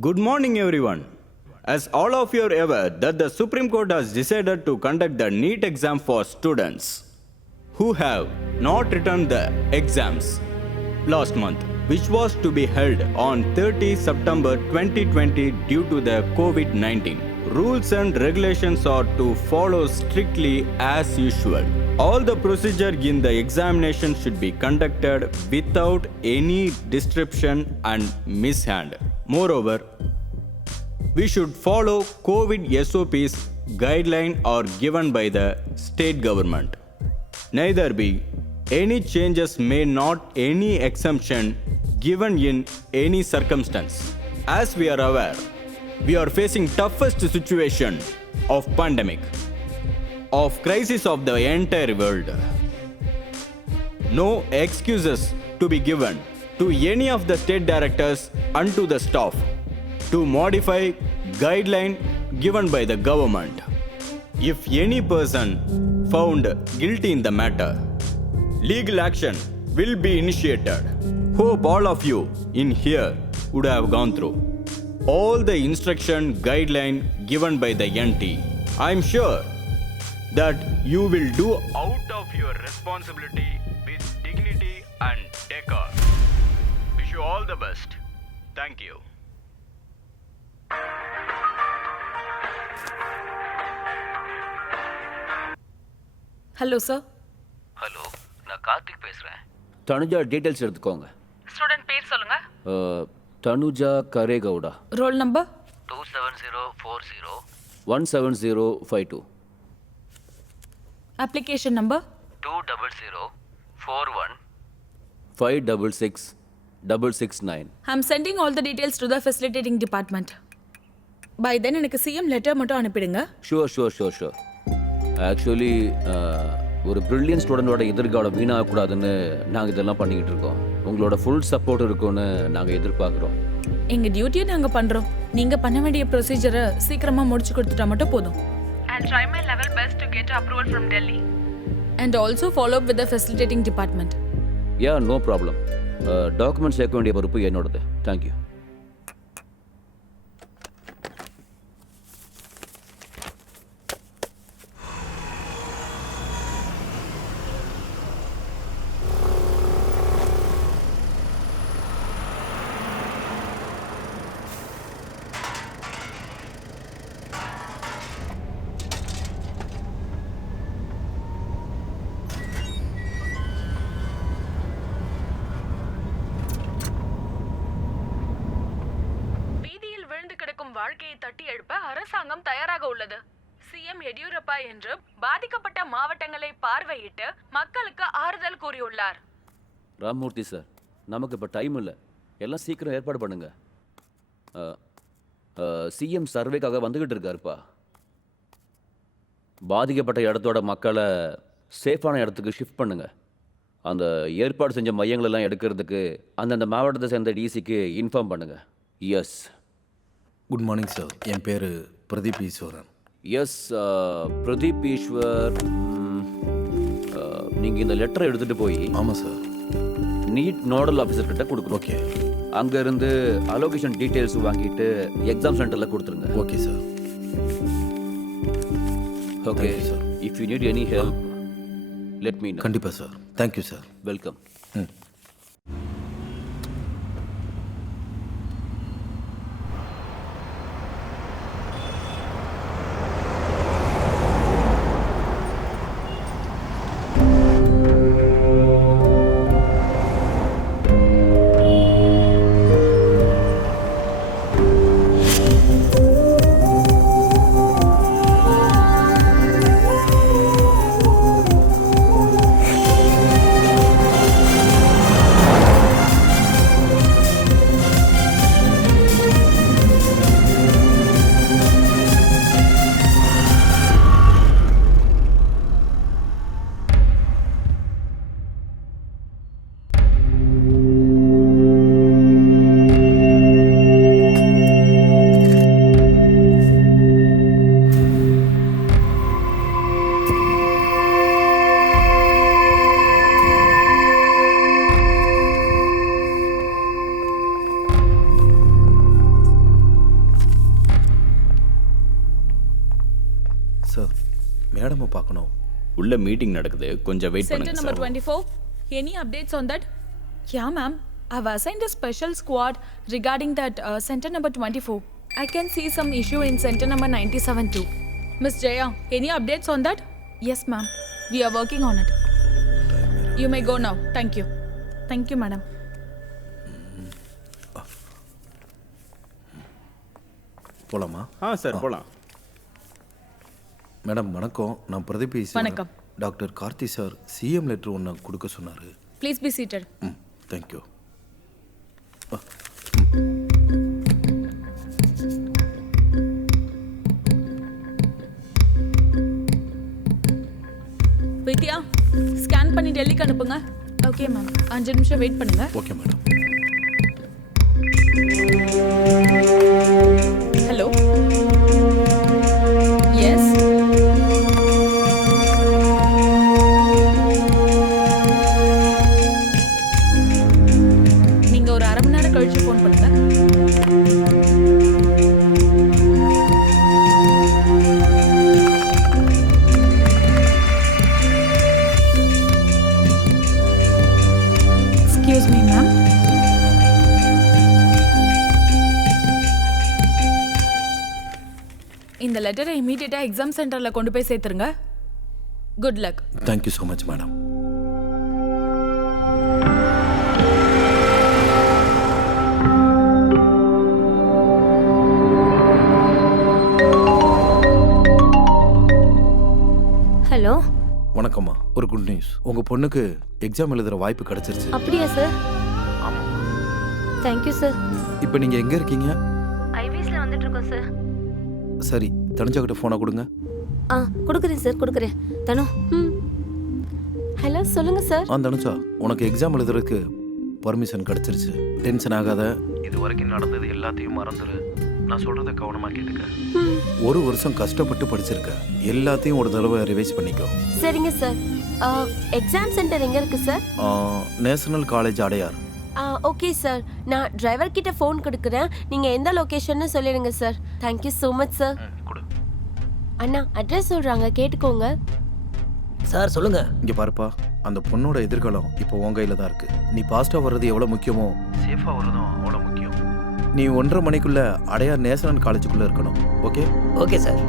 Good morning, everyone. As all of you are aware that the Supreme Court has decided to conduct the NEET exam for students who have not returned the exams last month, which was to be held on 30 September 2020 due to the COVID-19. Rules and regulations are to follow strictly as usual. All the procedure in the examination should be conducted without any disruption and mishand. Moreover, we should follow COVID SOPs guideline are given by the state government. Neither be any changes may not any exemption given in any circumstance. As we are aware, we are facing toughest situation of pandemic, of crisis of the entire world. No excuses to be given to any of the state directors and to the staff to modify guideline given by the government. If any person found guilty in the matter, legal action will be initiated. Hope all of you in here would have gone through all the instruction guideline given by the NT. I am sure that you will do out of your responsibility with dignity and decor. Wish you all the best. Thank you. Hello sir. Hello, நான் கார்த்திக் பேசுகிறேன். தனுஜா டீட்டெயில்ஸ் எடுத்துக்கோங்க. ஸ்டூடெண்ட் பேர் சொல்லுங்க. Tanuja Karegowda. Roll number 27040 17052. Application number 20041 566669. I'm sending all the details to the facilitating department. Bye then எனக்கு சிஎம் லெட்டர் மட்டும் அனுப்பிடுங்க. ஷுவர். ஆக்சுவலி ஒரு பிரில்லியன் ஸ்டூடெண்டோட எதிர்காலம் வீணாகக்கூடாதுன்னு நாங்கள் இதெல்லாம் பண்ணிக்கிட்டு இருக்கோம். உங்களோட ஃபுல் சப்போர்ட் இருக்கும்னு நாங்கள் எதிர்பார்க்குறோம். எங்கள் டியூட்டியை நாங்கள் பண்ணுறோம். நீங்கள் பண்ண வேண்டிய ப்ரொசீஜரை சீக்கிரமாக முடிச்சு கொடுத்துட்டா மட்டும் போதும். I'll try my level best to get approval from Delhi. And also follow up with the facilitating department. Yeah, no problem. Document சேர்க்க வேண்டிய பொறுப்பு என்னோடது. தேங்க்யூ. வாழ்க்கையை தட்டி எழுப்ப அரசாங்கம் தயாராக உள்ளது. சிஎம் எடியூரப்பா என்று பாதிக்கப்பட்ட மாவட்டங்களை பார்வையிட்டு மக்களுக்கு ஆறுதல் கூறியுள்ளார். ராமமூர்த்தி சார், நமக்கு இப்போ டைம் இல்லை, எல்லாம் சீக்கிரம் ஏற்பாடு பண்ணுங்க. சிஎம் சர்வேக்காக வந்துக்கிட்டு இருக்காருப்பா. பாதிக்கப்பட்ட இடத்தோட மக்களை சேஃபான இடத்துக்கு ஷிஃப்ட் பண்ணுங்க. அந்த ஏற்பாடு செஞ்ச மையங்களெல்லாம் எடுக்கிறதுக்கு அந்தந்த மாவட்டத்தை சேர்ந்த டிசிக்கு இன்ஃபார்ம் பண்ணுங்க. எஸ். Good morning sir. என் பேர் பிரதீப் ஈஸ்வரன். எஸ், பிரதீப் ஈஸ்வர். நீங்கள் இந்த லெட்டரை எடுத்துகிட்டு போய் ஆமாம் சார் நீட் நோடல் ஆஃபீஸர்கிட்ட கொடுக்கணும். ஓகே. அங்கேருந்து அலோகேஷன் டீட்டெயில்ஸ் வாங்கிட்டு எக்ஸாம் சென்டரில் கொடுத்துருங்க. Okay sir. Okay sir. If you need any help let me know. கண்டிப்பாக சார். Thank you sir. வெல்கம். மேடமை பார்க்கணும். உள்ள மீட்டிங் நடக்குது, கொஞ்சம் வெயிட் Center பண்ணுங்க number sir. 24. Any updates on that? Yeah, ma'am. I've assigned a special squad regarding that center number 24. I can see some issue in center number 97 too. Miss Jaya, any updates on that? Yes, ma'am. We are working on it. You may go now. Thank you. Thank you, madam. போலாமா? சார் போகலாம். மேடம் வணக்கம். நான் பிரதீப் பேசுகிறேன். வணக்கம். Doctor Karthi sir CM letter ஒன்று கொடுக்க சொன்னார். Please be seated. Thank you. Vidya, scan பண்ணி டெல்லிக்கு அனுப்புங்க. Okay ma'am. 5 நிமிஷம் வெயிட் பண்ணுங்க. Okay madam. ஹலோ. எஸ். நீங்க ஒரு 1/2 மணி நேரம் கழிச்சு ஃபோன் பண்ணுங்க. Excuse me, ma'am. இந்த லெட்டரை இமீடியட்டா எக்ஸாம் சென்டர்ல கொண்டு போய் சேர்த்துருங்க. Good luck. Thank you so much madam. Hello. வணக்கம்மா. ஒரு குட் நியூஸ். உங்கள் பொண்ணுக்கு எக்ஸாம் எழுதுகிற வாய்ப்பு கிடைச்சிருச்சு. அப்படியா சார்? Thank you sir. இப்போ நீங்கள் எங்கே இருக்கீங்க? ஐவிஎஸ்ல வந்துட்டு இருக்கோம் சார். சரி, தனுஜாக்கிட்ட ஃபோனை கொடுங்க. கொடுக்குறேன் சார், கொடுக்குறேன். தனு. ஹலோ, சொல்லுங்க சார். தனுஜா, உனக்கு எக்ஸாம் எழுதுறதுக்கு பர்மிஷன் கிடைச்சிருச்சு. டென்ஷன் ஆகாத. இது வரைக்கும் நடந்தது எல்லாத்தையும் மறந்துடு. நான் சொல்றத கவனமா கேட்டுக்க. 1 வருஷம் கஷ்டப்பட்டு படிச்சிருக்க. எல்லாத்தையும் ஒரு தடவை ரிவைஸ் பண்ணிக்கோ. சரிங்க சார். எக்ஸாம் சென்டர் எங்க இருக்கு சார்? National college Adyar. Okay sir. நான் டிரைவர் கிட்ட ஃபோன் கொடுக்குறேன். நீங்க எந்த லொகேஷன்னு சொல்லிடுங்க sir. Thank you so much sir. அண்ணா, அட்ரஸ் சொல்றாங்க, கேட்டுக்கோங்க. சார் சொல்லுங்க. இங்கே பாருப்பா, அந்த பொண்ணோட எதிர்காலம் இப்போ உன் கையில் தான் இருக்கு. நீ பாஸ்டாக வர்றது எவ்வளோ முக்கியமோ சேஃபா வரதும் அவ்வளோ முக்கியம். நீ 1:30 மணிக்குள்ள அடையார் நேஷனல் காலேஜுக்குள்ள இருக்கணும். ஓகே? Okay sir.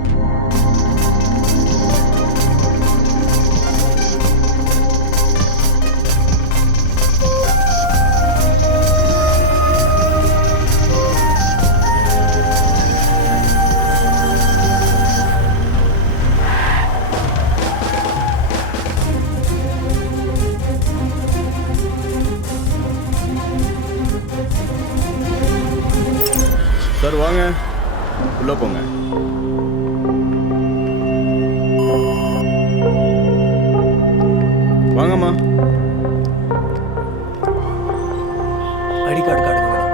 சார் வாங்க, உள்ள போங்க. வாங்கம்மா. ஐடி கார்டு காட்டுங்க மேடம்.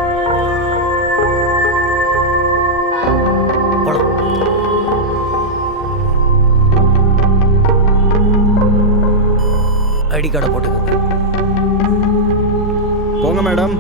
போலாம். ஐடி கார்டை போட்டுக்கோங்க. போங்க மேடம்.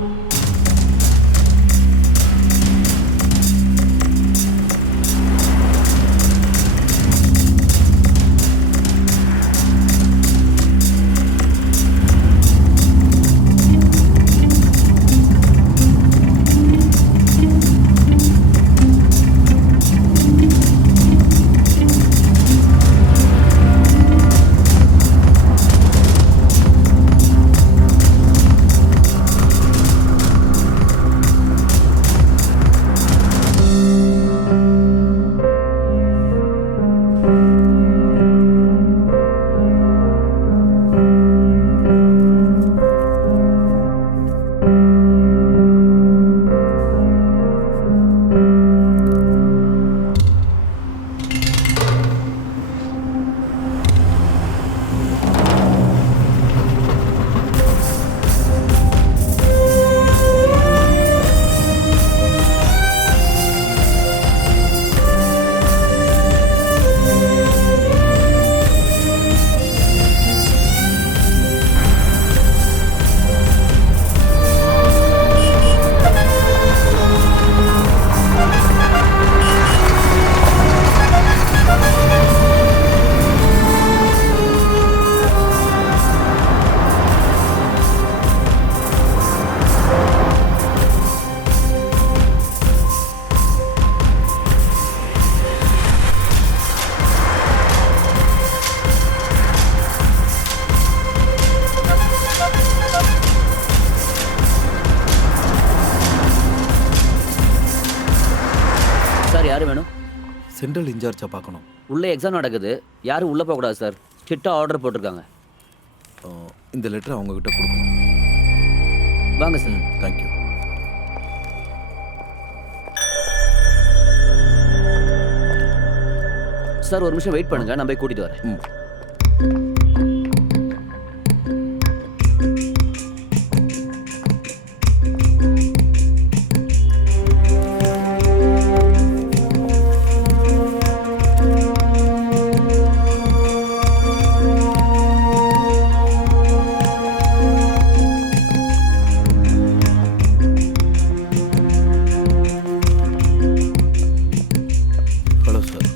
யார் வேணும்? சென்ட்ரல் இன்சார்ஜை பார்க்கணும். உள்ளே எக்ஸாம் நடக்குது, யாரும் உள்ளே போகக்கூடாது சார். ஸ்ட்ரிக்டாக ஆர்டர் போட்டிருக்காங்க. இந்த லெட்டரை அவங்கக்கிட்ட கொடுக்கணும். வாங்க சார். தேங்க்யூ. சார் ஒரு நிமிஷம் வெயிட் பண்ணுங்க, நான் போய் கூட்டிட்டு வரேன். Hello sir,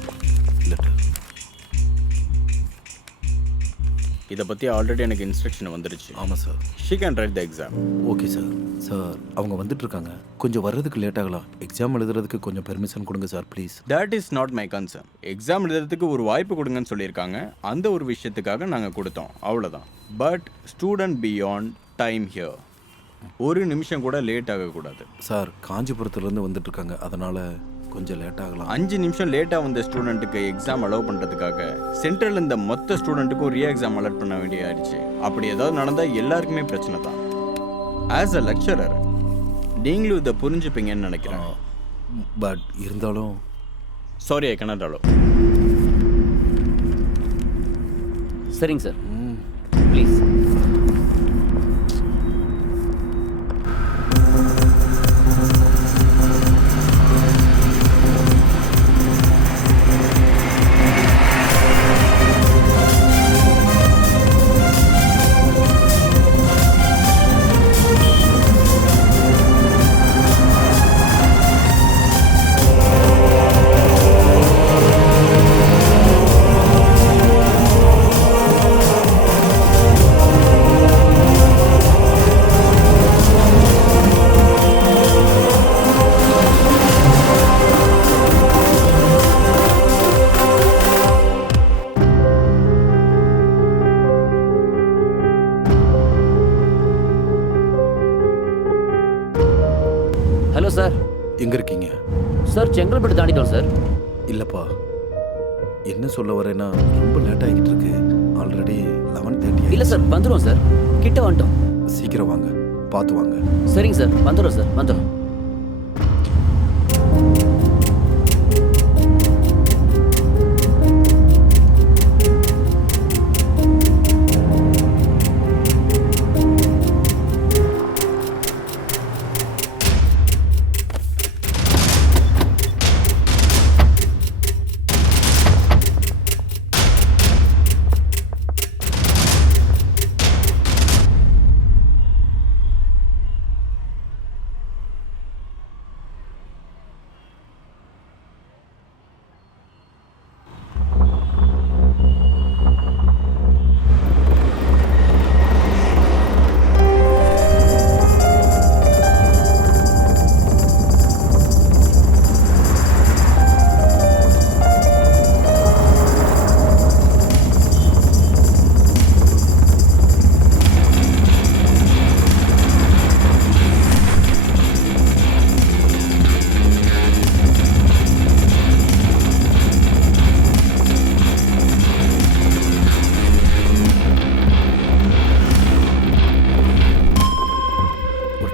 letter. இதை பற்றி ஆல்ரெடி எனக்கு இன்ஸ்ட்ரக்ஷன் வந்துருச்சு. ஆமாம் sir. She can write the exam. Okay sir. Sir அவங்க வந்துட்டுருக்காங்க, கொஞ்சம் வர்றதுக்கு லேட் ஆகலாம். எக்ஸாம் எழுதுறதுக்கு கொஞ்சம் பெர்மிஷன் கொடுங்க sir please. That is not my concern. Exam எழுதுறதுக்கு ஒரு வாய்ப்பு கொடுங்கன்னு சொல்லியிருக்காங்க. அந்த ஒரு விஷயத்துக்காக நாங்கள் கொடுத்தோம், அவ்வளோதான். But student beyond time here. ஒரு நிமிஷம் கூட லேட் ஆகக்கூடாது. சார் காஞ்சிபுரத்துலேருந்து வந்துட்டுருக்காங்க, அதனால் கொஞ்சம் லேட் ஆகலாம். 5 நிமிஷம் லேட்டாக வந்த ஸ்டூடெண்ட்டுக்கு எக்ஸாம் அலோவ் பண்ணுறதுக்காக சென்ட்ரல் இந்த மொத்த ஸ்டூடெண்ட்டுக்கும் ரீ எக்ஸாம் அலர்ட் பண்ண வேண்டிய ஆயிடுச்சு. அப்படி ஏதாவது நடந்தால் எல்லாருக்குமே பிரச்சனை தான். ஆஸ் அ லெக்சரர் நீங்களும் இதை புரிஞ்சுப்பீங்கன்னு நினைக்கிறேன். பட் இருந்தாலும் சாரி, ஐ cannot allow. சரிங்க சார், ப்ளீஸ். Hello sir. எங்கே இருக்கீங்க? சார் செங்கல்பட்டு தாண்டிட்டோம் சார். இல்லைப்பா, என்ன சொல்ல வரேன்னா ரொம்ப லேட் ஆகிட்டு இருக்கு. ஆல்ரெடி 11:30. இல்லை சார், வந்துடும் சார், கிட்ட வந்துட்டோம். சீக்கிரம் வாங்க, பார்த்து வாங்க. சரிங்க சார், வந்துடும் சார், வந்துடும்.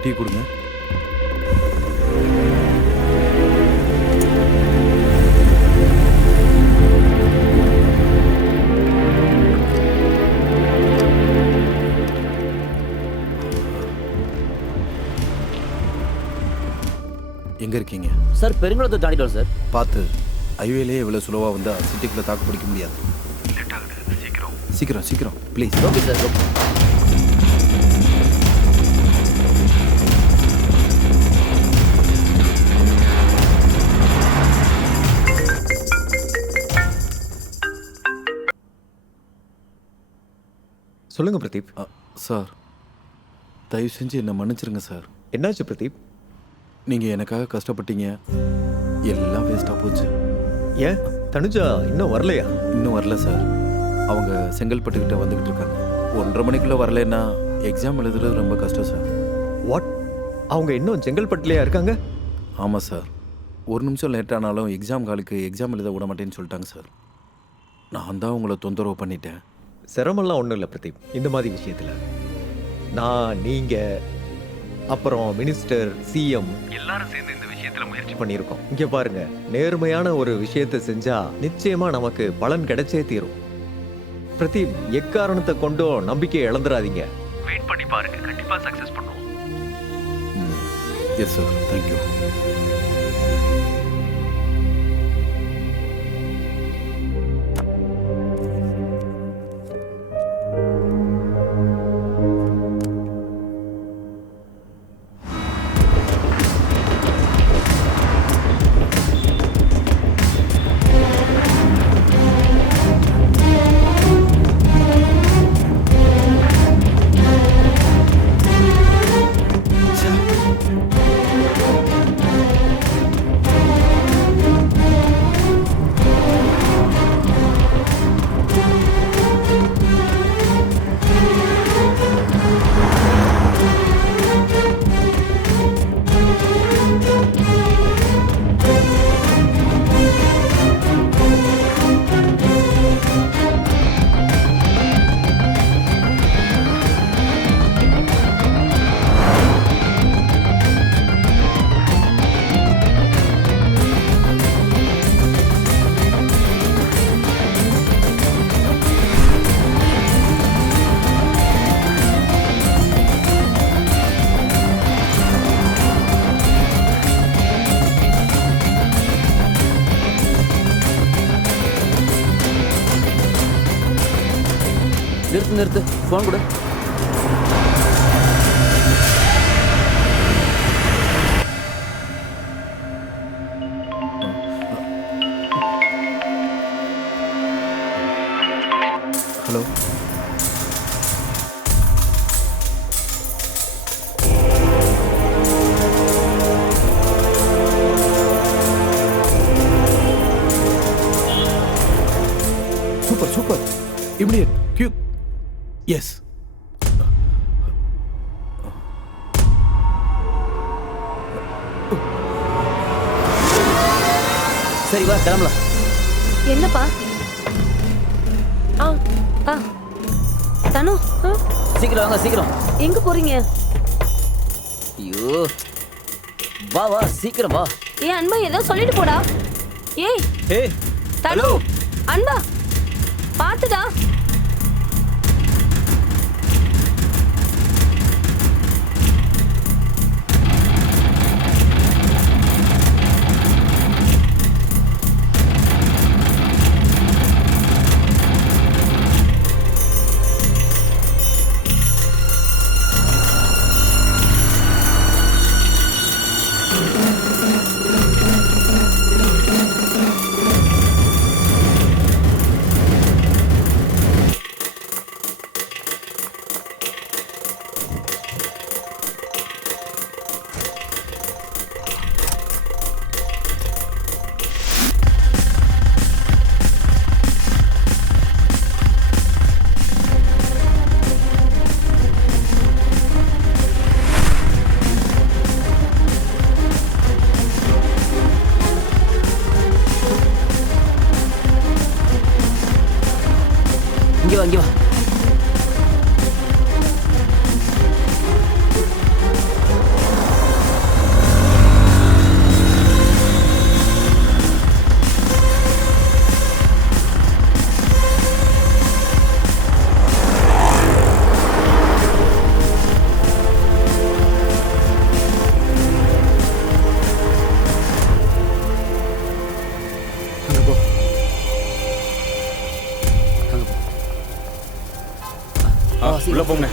டீ கொடுங்க. எங்கே இருக்கீங்க? சார் பெருங்குளத்தை தாண்டிட்டோம் சார். பார்த்து, ஹைவேலேயே இவ்வளோ சுலவாக வந்தால் சிட்டிக்குள்ளே தாக்கு பிடிக்க முடியாது. லேட் ஆகுது, சீக்கிரம் சீக்கிரம் சீக்கிரம் ப்ளீஸ். Okay sir, okay. சொல்லுங்க பிரதீப். சார் தயவு செஞ்சு என்னை மன்னிச்சிருங்க சார். என்னாச்சு பிரதீப்? நீங்கள் எனக்காக கஷ்டப்பட்டீங்க, எல்லாம் வேஸ்ட்டாக போச்சு. ஏன் தனுஜா இன்னும் வரலையா? இன்னும் வரல சார். அவங்க செங்கல்பட்டுக்கிட்ட வந்துக்கிட்டு இருக்காங்க. 1:30 மணிக்குள்ளே வரலைன்னா எக்ஸாம் எழுதுறது ரொம்ப கஷ்டம் சார். வாட்? அவங்க இன்னும் செங்கல்பட்டுலையா இருக்காங்க? ஆமாம் சார். ஒரு நிமிஷம் லேட் ஆனாலும் எக்ஸாம் காலுக்கு எக்ஸாம் எழுத விட மாட்டேன்னு சொல்லிட்டாங்க சார். நான் தான் உங்களை தொந்தரவு பண்ணிட்டேன். சிரமம்லாம் ஒன்றும் இல்லை பிரதீப். இந்த மாதிரி விஷயத்தில் நான், நீங்கள், அப்புறம் மினிஸ்டர், சிஎம் எல்லாரும் சேர்ந்து இந்த விஷயத்தில் முயற்சி பண்ணியிருக்கோம். இங்கே பாருங்க, நேர்மையான ஒரு விஷயத்தை செஞ்சா நிச்சயமா நமக்கு பலன் கிடைச்சே தீரும். பிரதீப், எக்காரணத்தை கொண்டும் நம்பிக்கையை இழந்துடாதீங்க. வெயிட் பண்ணி பாருங்க, கண்டிப்பா சக்சஸ் பண்ணுவோம். Yes sir, thank you. நிறுத்து, ஃபோன் கொடு. ஹலோ. சூப்பர் சூப்பர், இமிடியேட், கியூ. எஸ். சரி வா, கிளம்பலாம். என்னப்பா? தனு, சீக்கிரம் வாங்க, சீக்கிரம். எங்க போறீங்க? ஐயோ, வா வா, சீக்கிரம் வா. ஏன் அன்பா, ஏதோ சொல்லிட்டு போடா. ஏய் தனு, அன்பா பாத்துடா. இங்கே வா. உள்ள போங்க.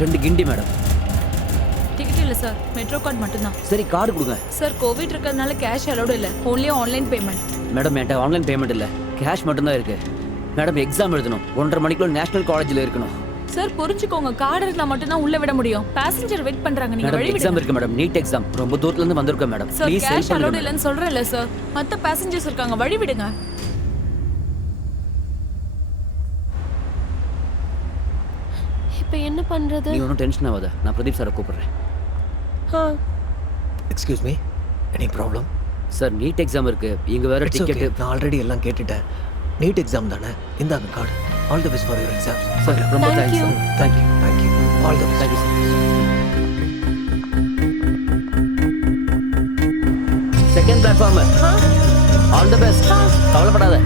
ரெண்டு கிண்டி மேடம். டிக்கெட் இல்லை சார், மெட்ரோ கார்டு மட்டும்தான். சரி, கார்டு கொடுங்க. சார், கோவிட் இருக்கிறதுனால கேஷ் அலோடு இல்லை, ஓன்லி ஆன்லைன் பேமெண்ட். மேடம், என்கிட்ட ஆன்லைன் பேமெண்ட் இல்லை, கேஷ் மட்டும்தான் இருக்கு. மேடம், எக்ஸாம் எழுதணும், 1:30 மணிக்குள்ள நேஷனல் காலேஜில் இருக்கணும். சார் புரிஞ்சுக்கோங்க, கார்டு இருந்தா மட்டும் தான் உள்ள விட முடியும். பேசஞ்சர் வெயிட் பண்றாங்க, நீங்க மேடம் வழி எக்ஸாம் விடுங்க. இருக்கு மேடம், நீட் எக்ஸாம். ரொம்ப தூரத்துல இருந்து வந்திருக்கோம் madam. Sir please cash allot இல்லைன்னு சொல்றேன்ல சார். மத்த பேசஞ்சர்ஸ் இருக்காங்க, வழி விடுங்க. இப்போ என்ன பண்றது? நீ ஒன்றும் டென்ஷன் ஆகாத, நான் பிரதீப் சாரை கூப்பிடுறேன். Excuse me, any problem? Sir NEET exam இருக்கு, இங்க வேற டிக்கெட். நான் ஆல்ரெடி எல்லாம் கேட்டுட்டேன். நீட் எக்ஸாம் தானே, இந்தாங்க card. All the best for your exams. Sir ரொம்ப thanks sir. Thank you thank you. All the best. Thank you sir. Second platform. All the best. கவலைப்படாத.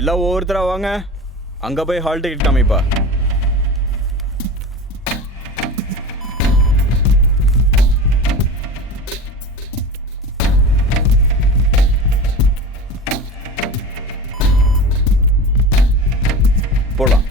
எல்லாம் ஒவ்வொருத்தரா வாங்க. அங்க போய் ஹால் டிக்கெட் காமிப்பா. போலாம்.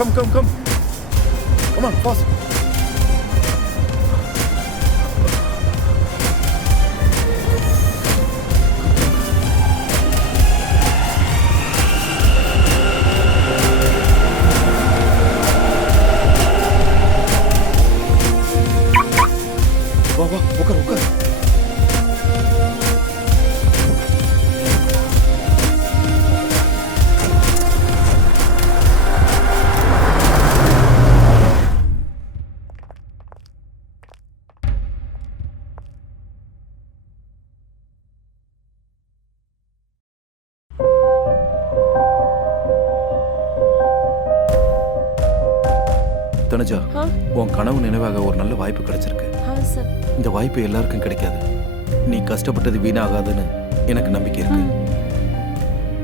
Come come come come on fast. வா வா உட்கார் உட்கார். தனுஜா, உன் கனவு நினைவாக ஒரு நல்ல வாய்ப்பு கிடைச்சிருக்கு. இந்த வாய்ப்பு எல்லாருக்கும் கிடைக்காது. நீ கஷ்டப்பட்டது வீணாகாதுன்னு எனக்கு நம்பிக்கை இருக்கு.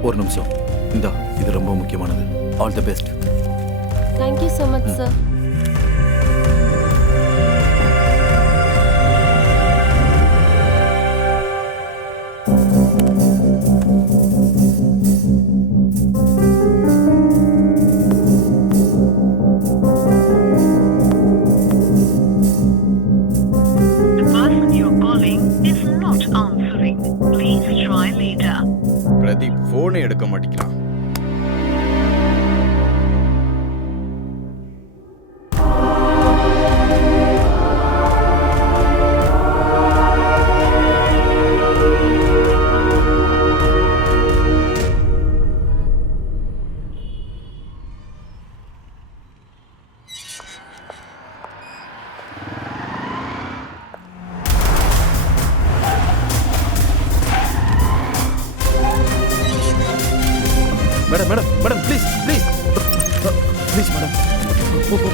ஒரு நிமிஷம், இந்தா, இது ரொம்ப முக்கியமானது. All the best. Thank you so much, sir. Pradeep போனே எடுக்க மாட்டேங்கிறான். Madam madam madam please please please madam.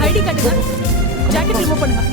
ID காட்டுங்க. ஜாக்கெட் ரிமூவ் பண்ணுங்க.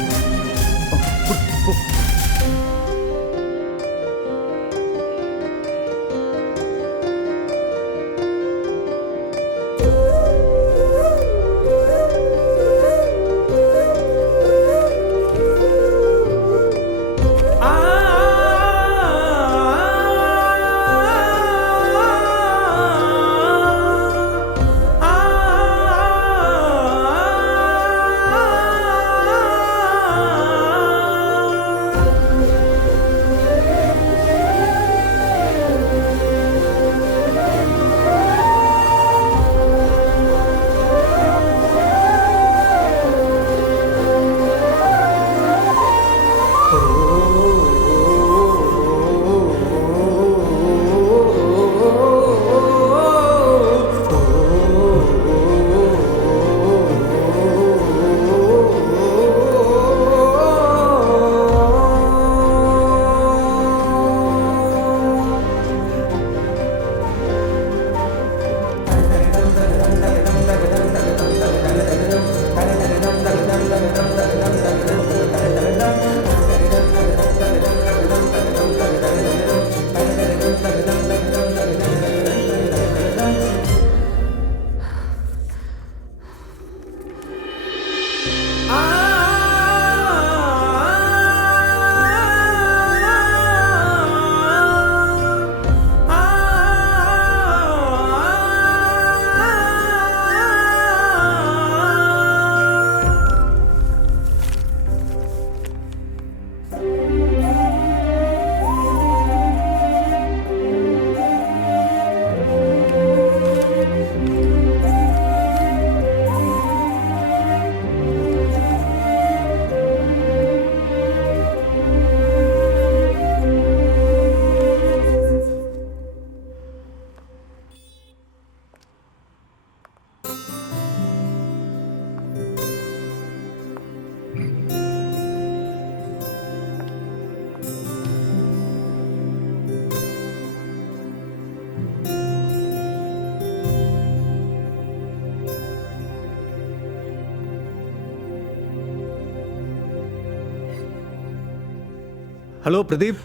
ஹலோ பிரதீப்.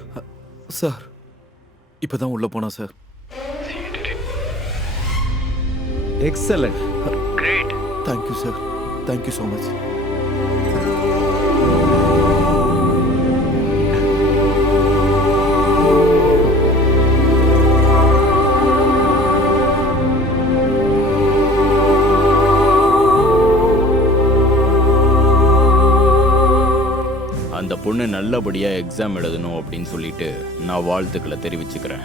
சார், இப்போ தான் உள்ளே போனா sir. Excellent. Great. Thank you sir, thank you so much. பொண்ணு நல்லபடியாக எக்ஸாம் எழுதணும் அப்படின்னு சொல்லிட்டு நான் வாழ்த்துக்களை தெரிவிச்சுக்கிறேன்.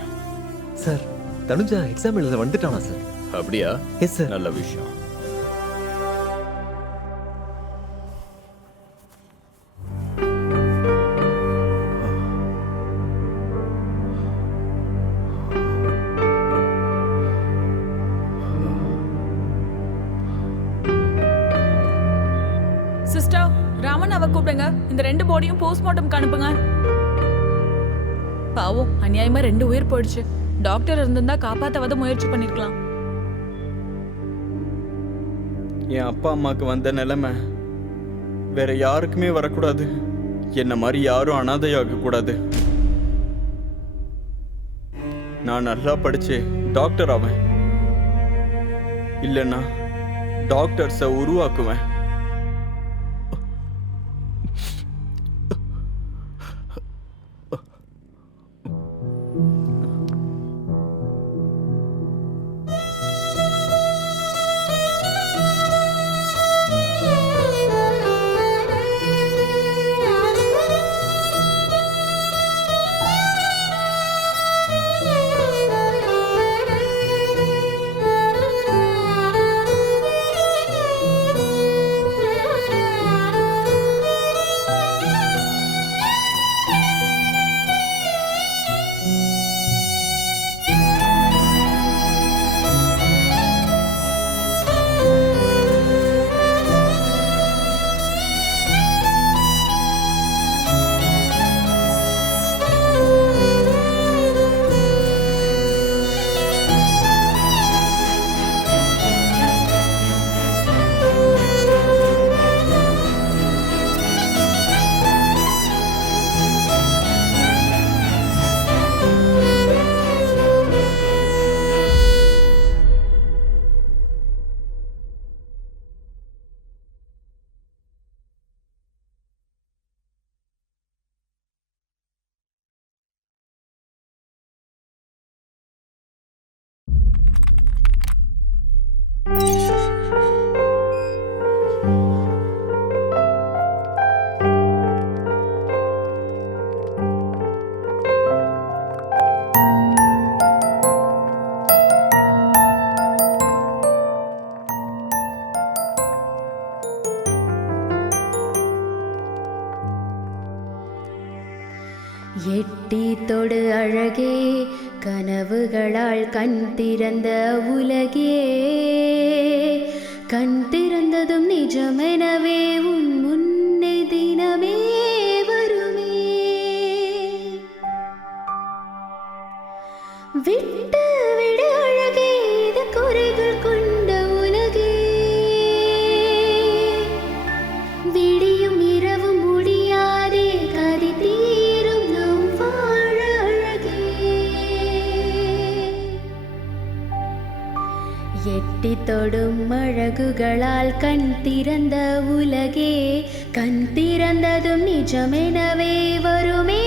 சார் தனுஜா எக்ஸாம் எழுத வந்துட்டானா சார்? அப்படியா? Yes sir. நல்ல விஷயம். சிஸ்டர், ராமன் அவ கூப்பிடுங்க. இந்த 2 பாடியும் போஸ்ட்மார்ட்டம்க்கு அனுப்புங்க. பாவம், அநியாயமா 2 உயிர் போயிடுச்சு. டாக்டர் இருந்திருந்தா காப்பாத்தவாத முயற்சி பண்ணிருக்கலாம். என் அப்பா அம்மாக்கு வந்த நிலைமை வேற யாருக்குமே வரக்கூடாது. என்ன மாதிரி யாரும் அனாதையாக கூடாது. நான் நல்லா படிச்சு டாக்டர் ஆவேன். இல்லைன்னா டாக்டர்ஸை உருவாக்குவேன். எட்டி தொடு அழகே, கனவுகளால் கண் திறந்த உலகே, கண் திறந்ததும் நிஜமெனவே உன் முன்னே தினமே வருமே. விட்டு விடு அழகே, இது குறைகள் கொண்ட உலகே, விடியும் இரவும் முடியாதே, கதி தீரும் நம் வாழ அழகே. எட்டி தொடும் அழகுகளால் கண் திறந்த உலகே, கண் திறந்ததும் நிஜமெனவே வருமே.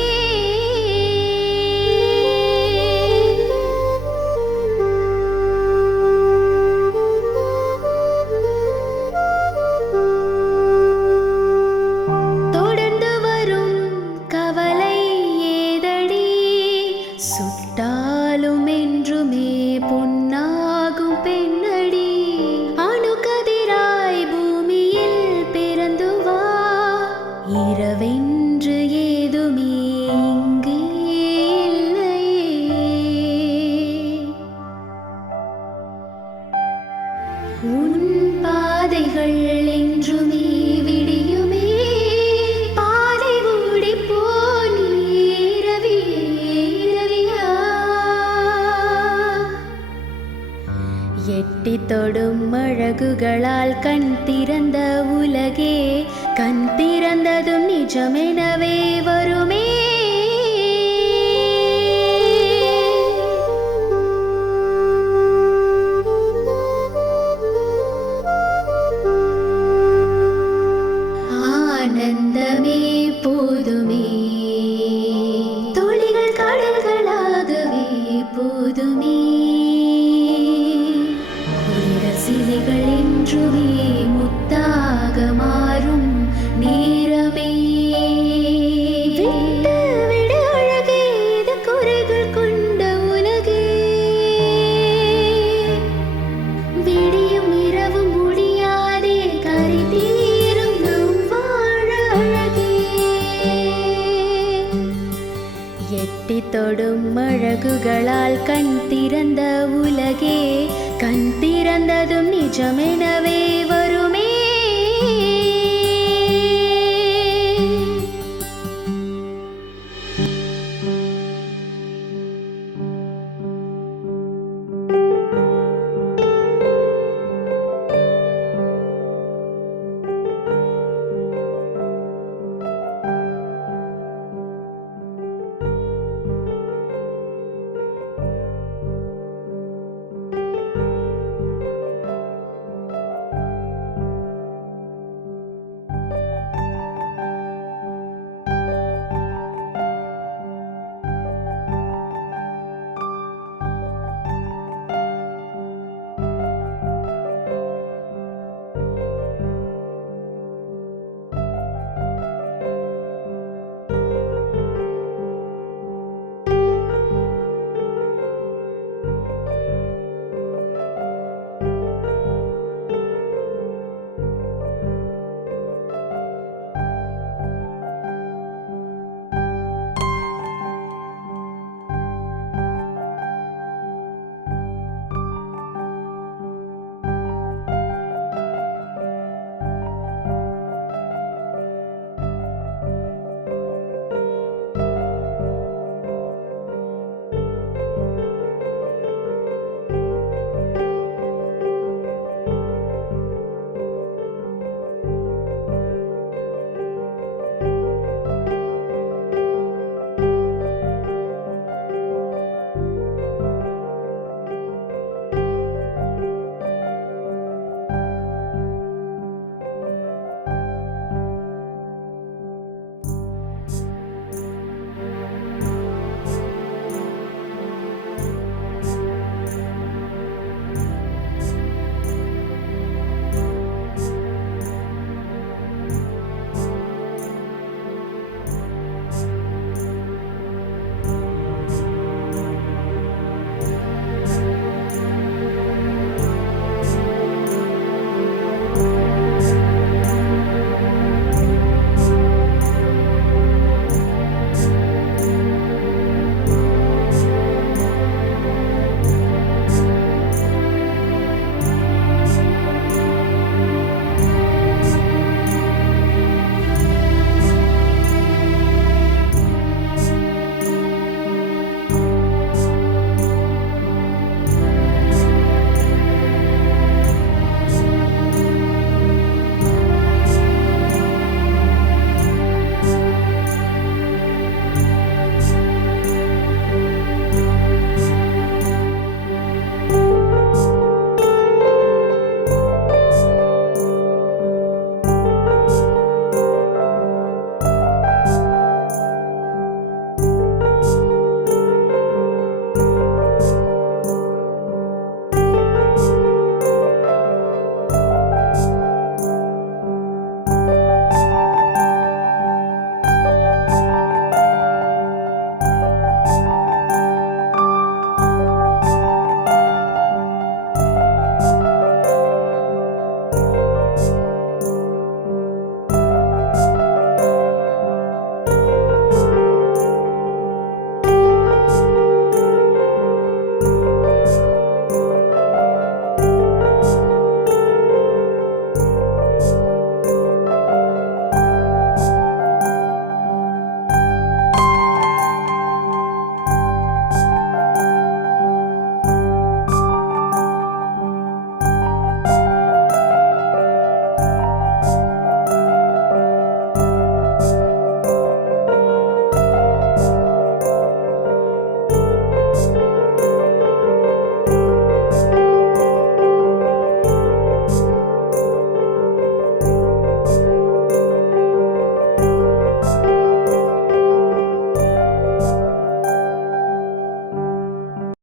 சுட்டாலும் என்றுமே பொன்னாகும் பெண்ணடி, அணுகதிராய் பூமியில் பிறந்து வா, இரவென்று ஏதுமே இங்கே இல்லையே. உன் பாதைகள் என்றுமே விடியுமே, பாதை ஓடி போனி எட்டி தொடும் அழகுகளால் கண் திறந்த உலகே, கண் திறந்ததும் நிஜமெனவே வருமே. ஆனந்தமே போதுமே, துளிகள் கடல்களாகவே போதுமே, சிலைகள் என்றுமே முத்தாக மாறும் நேரமே. அழகுகளால் கண் திறந்த உலகே கண் திறந்ததும் நிஜமெனவே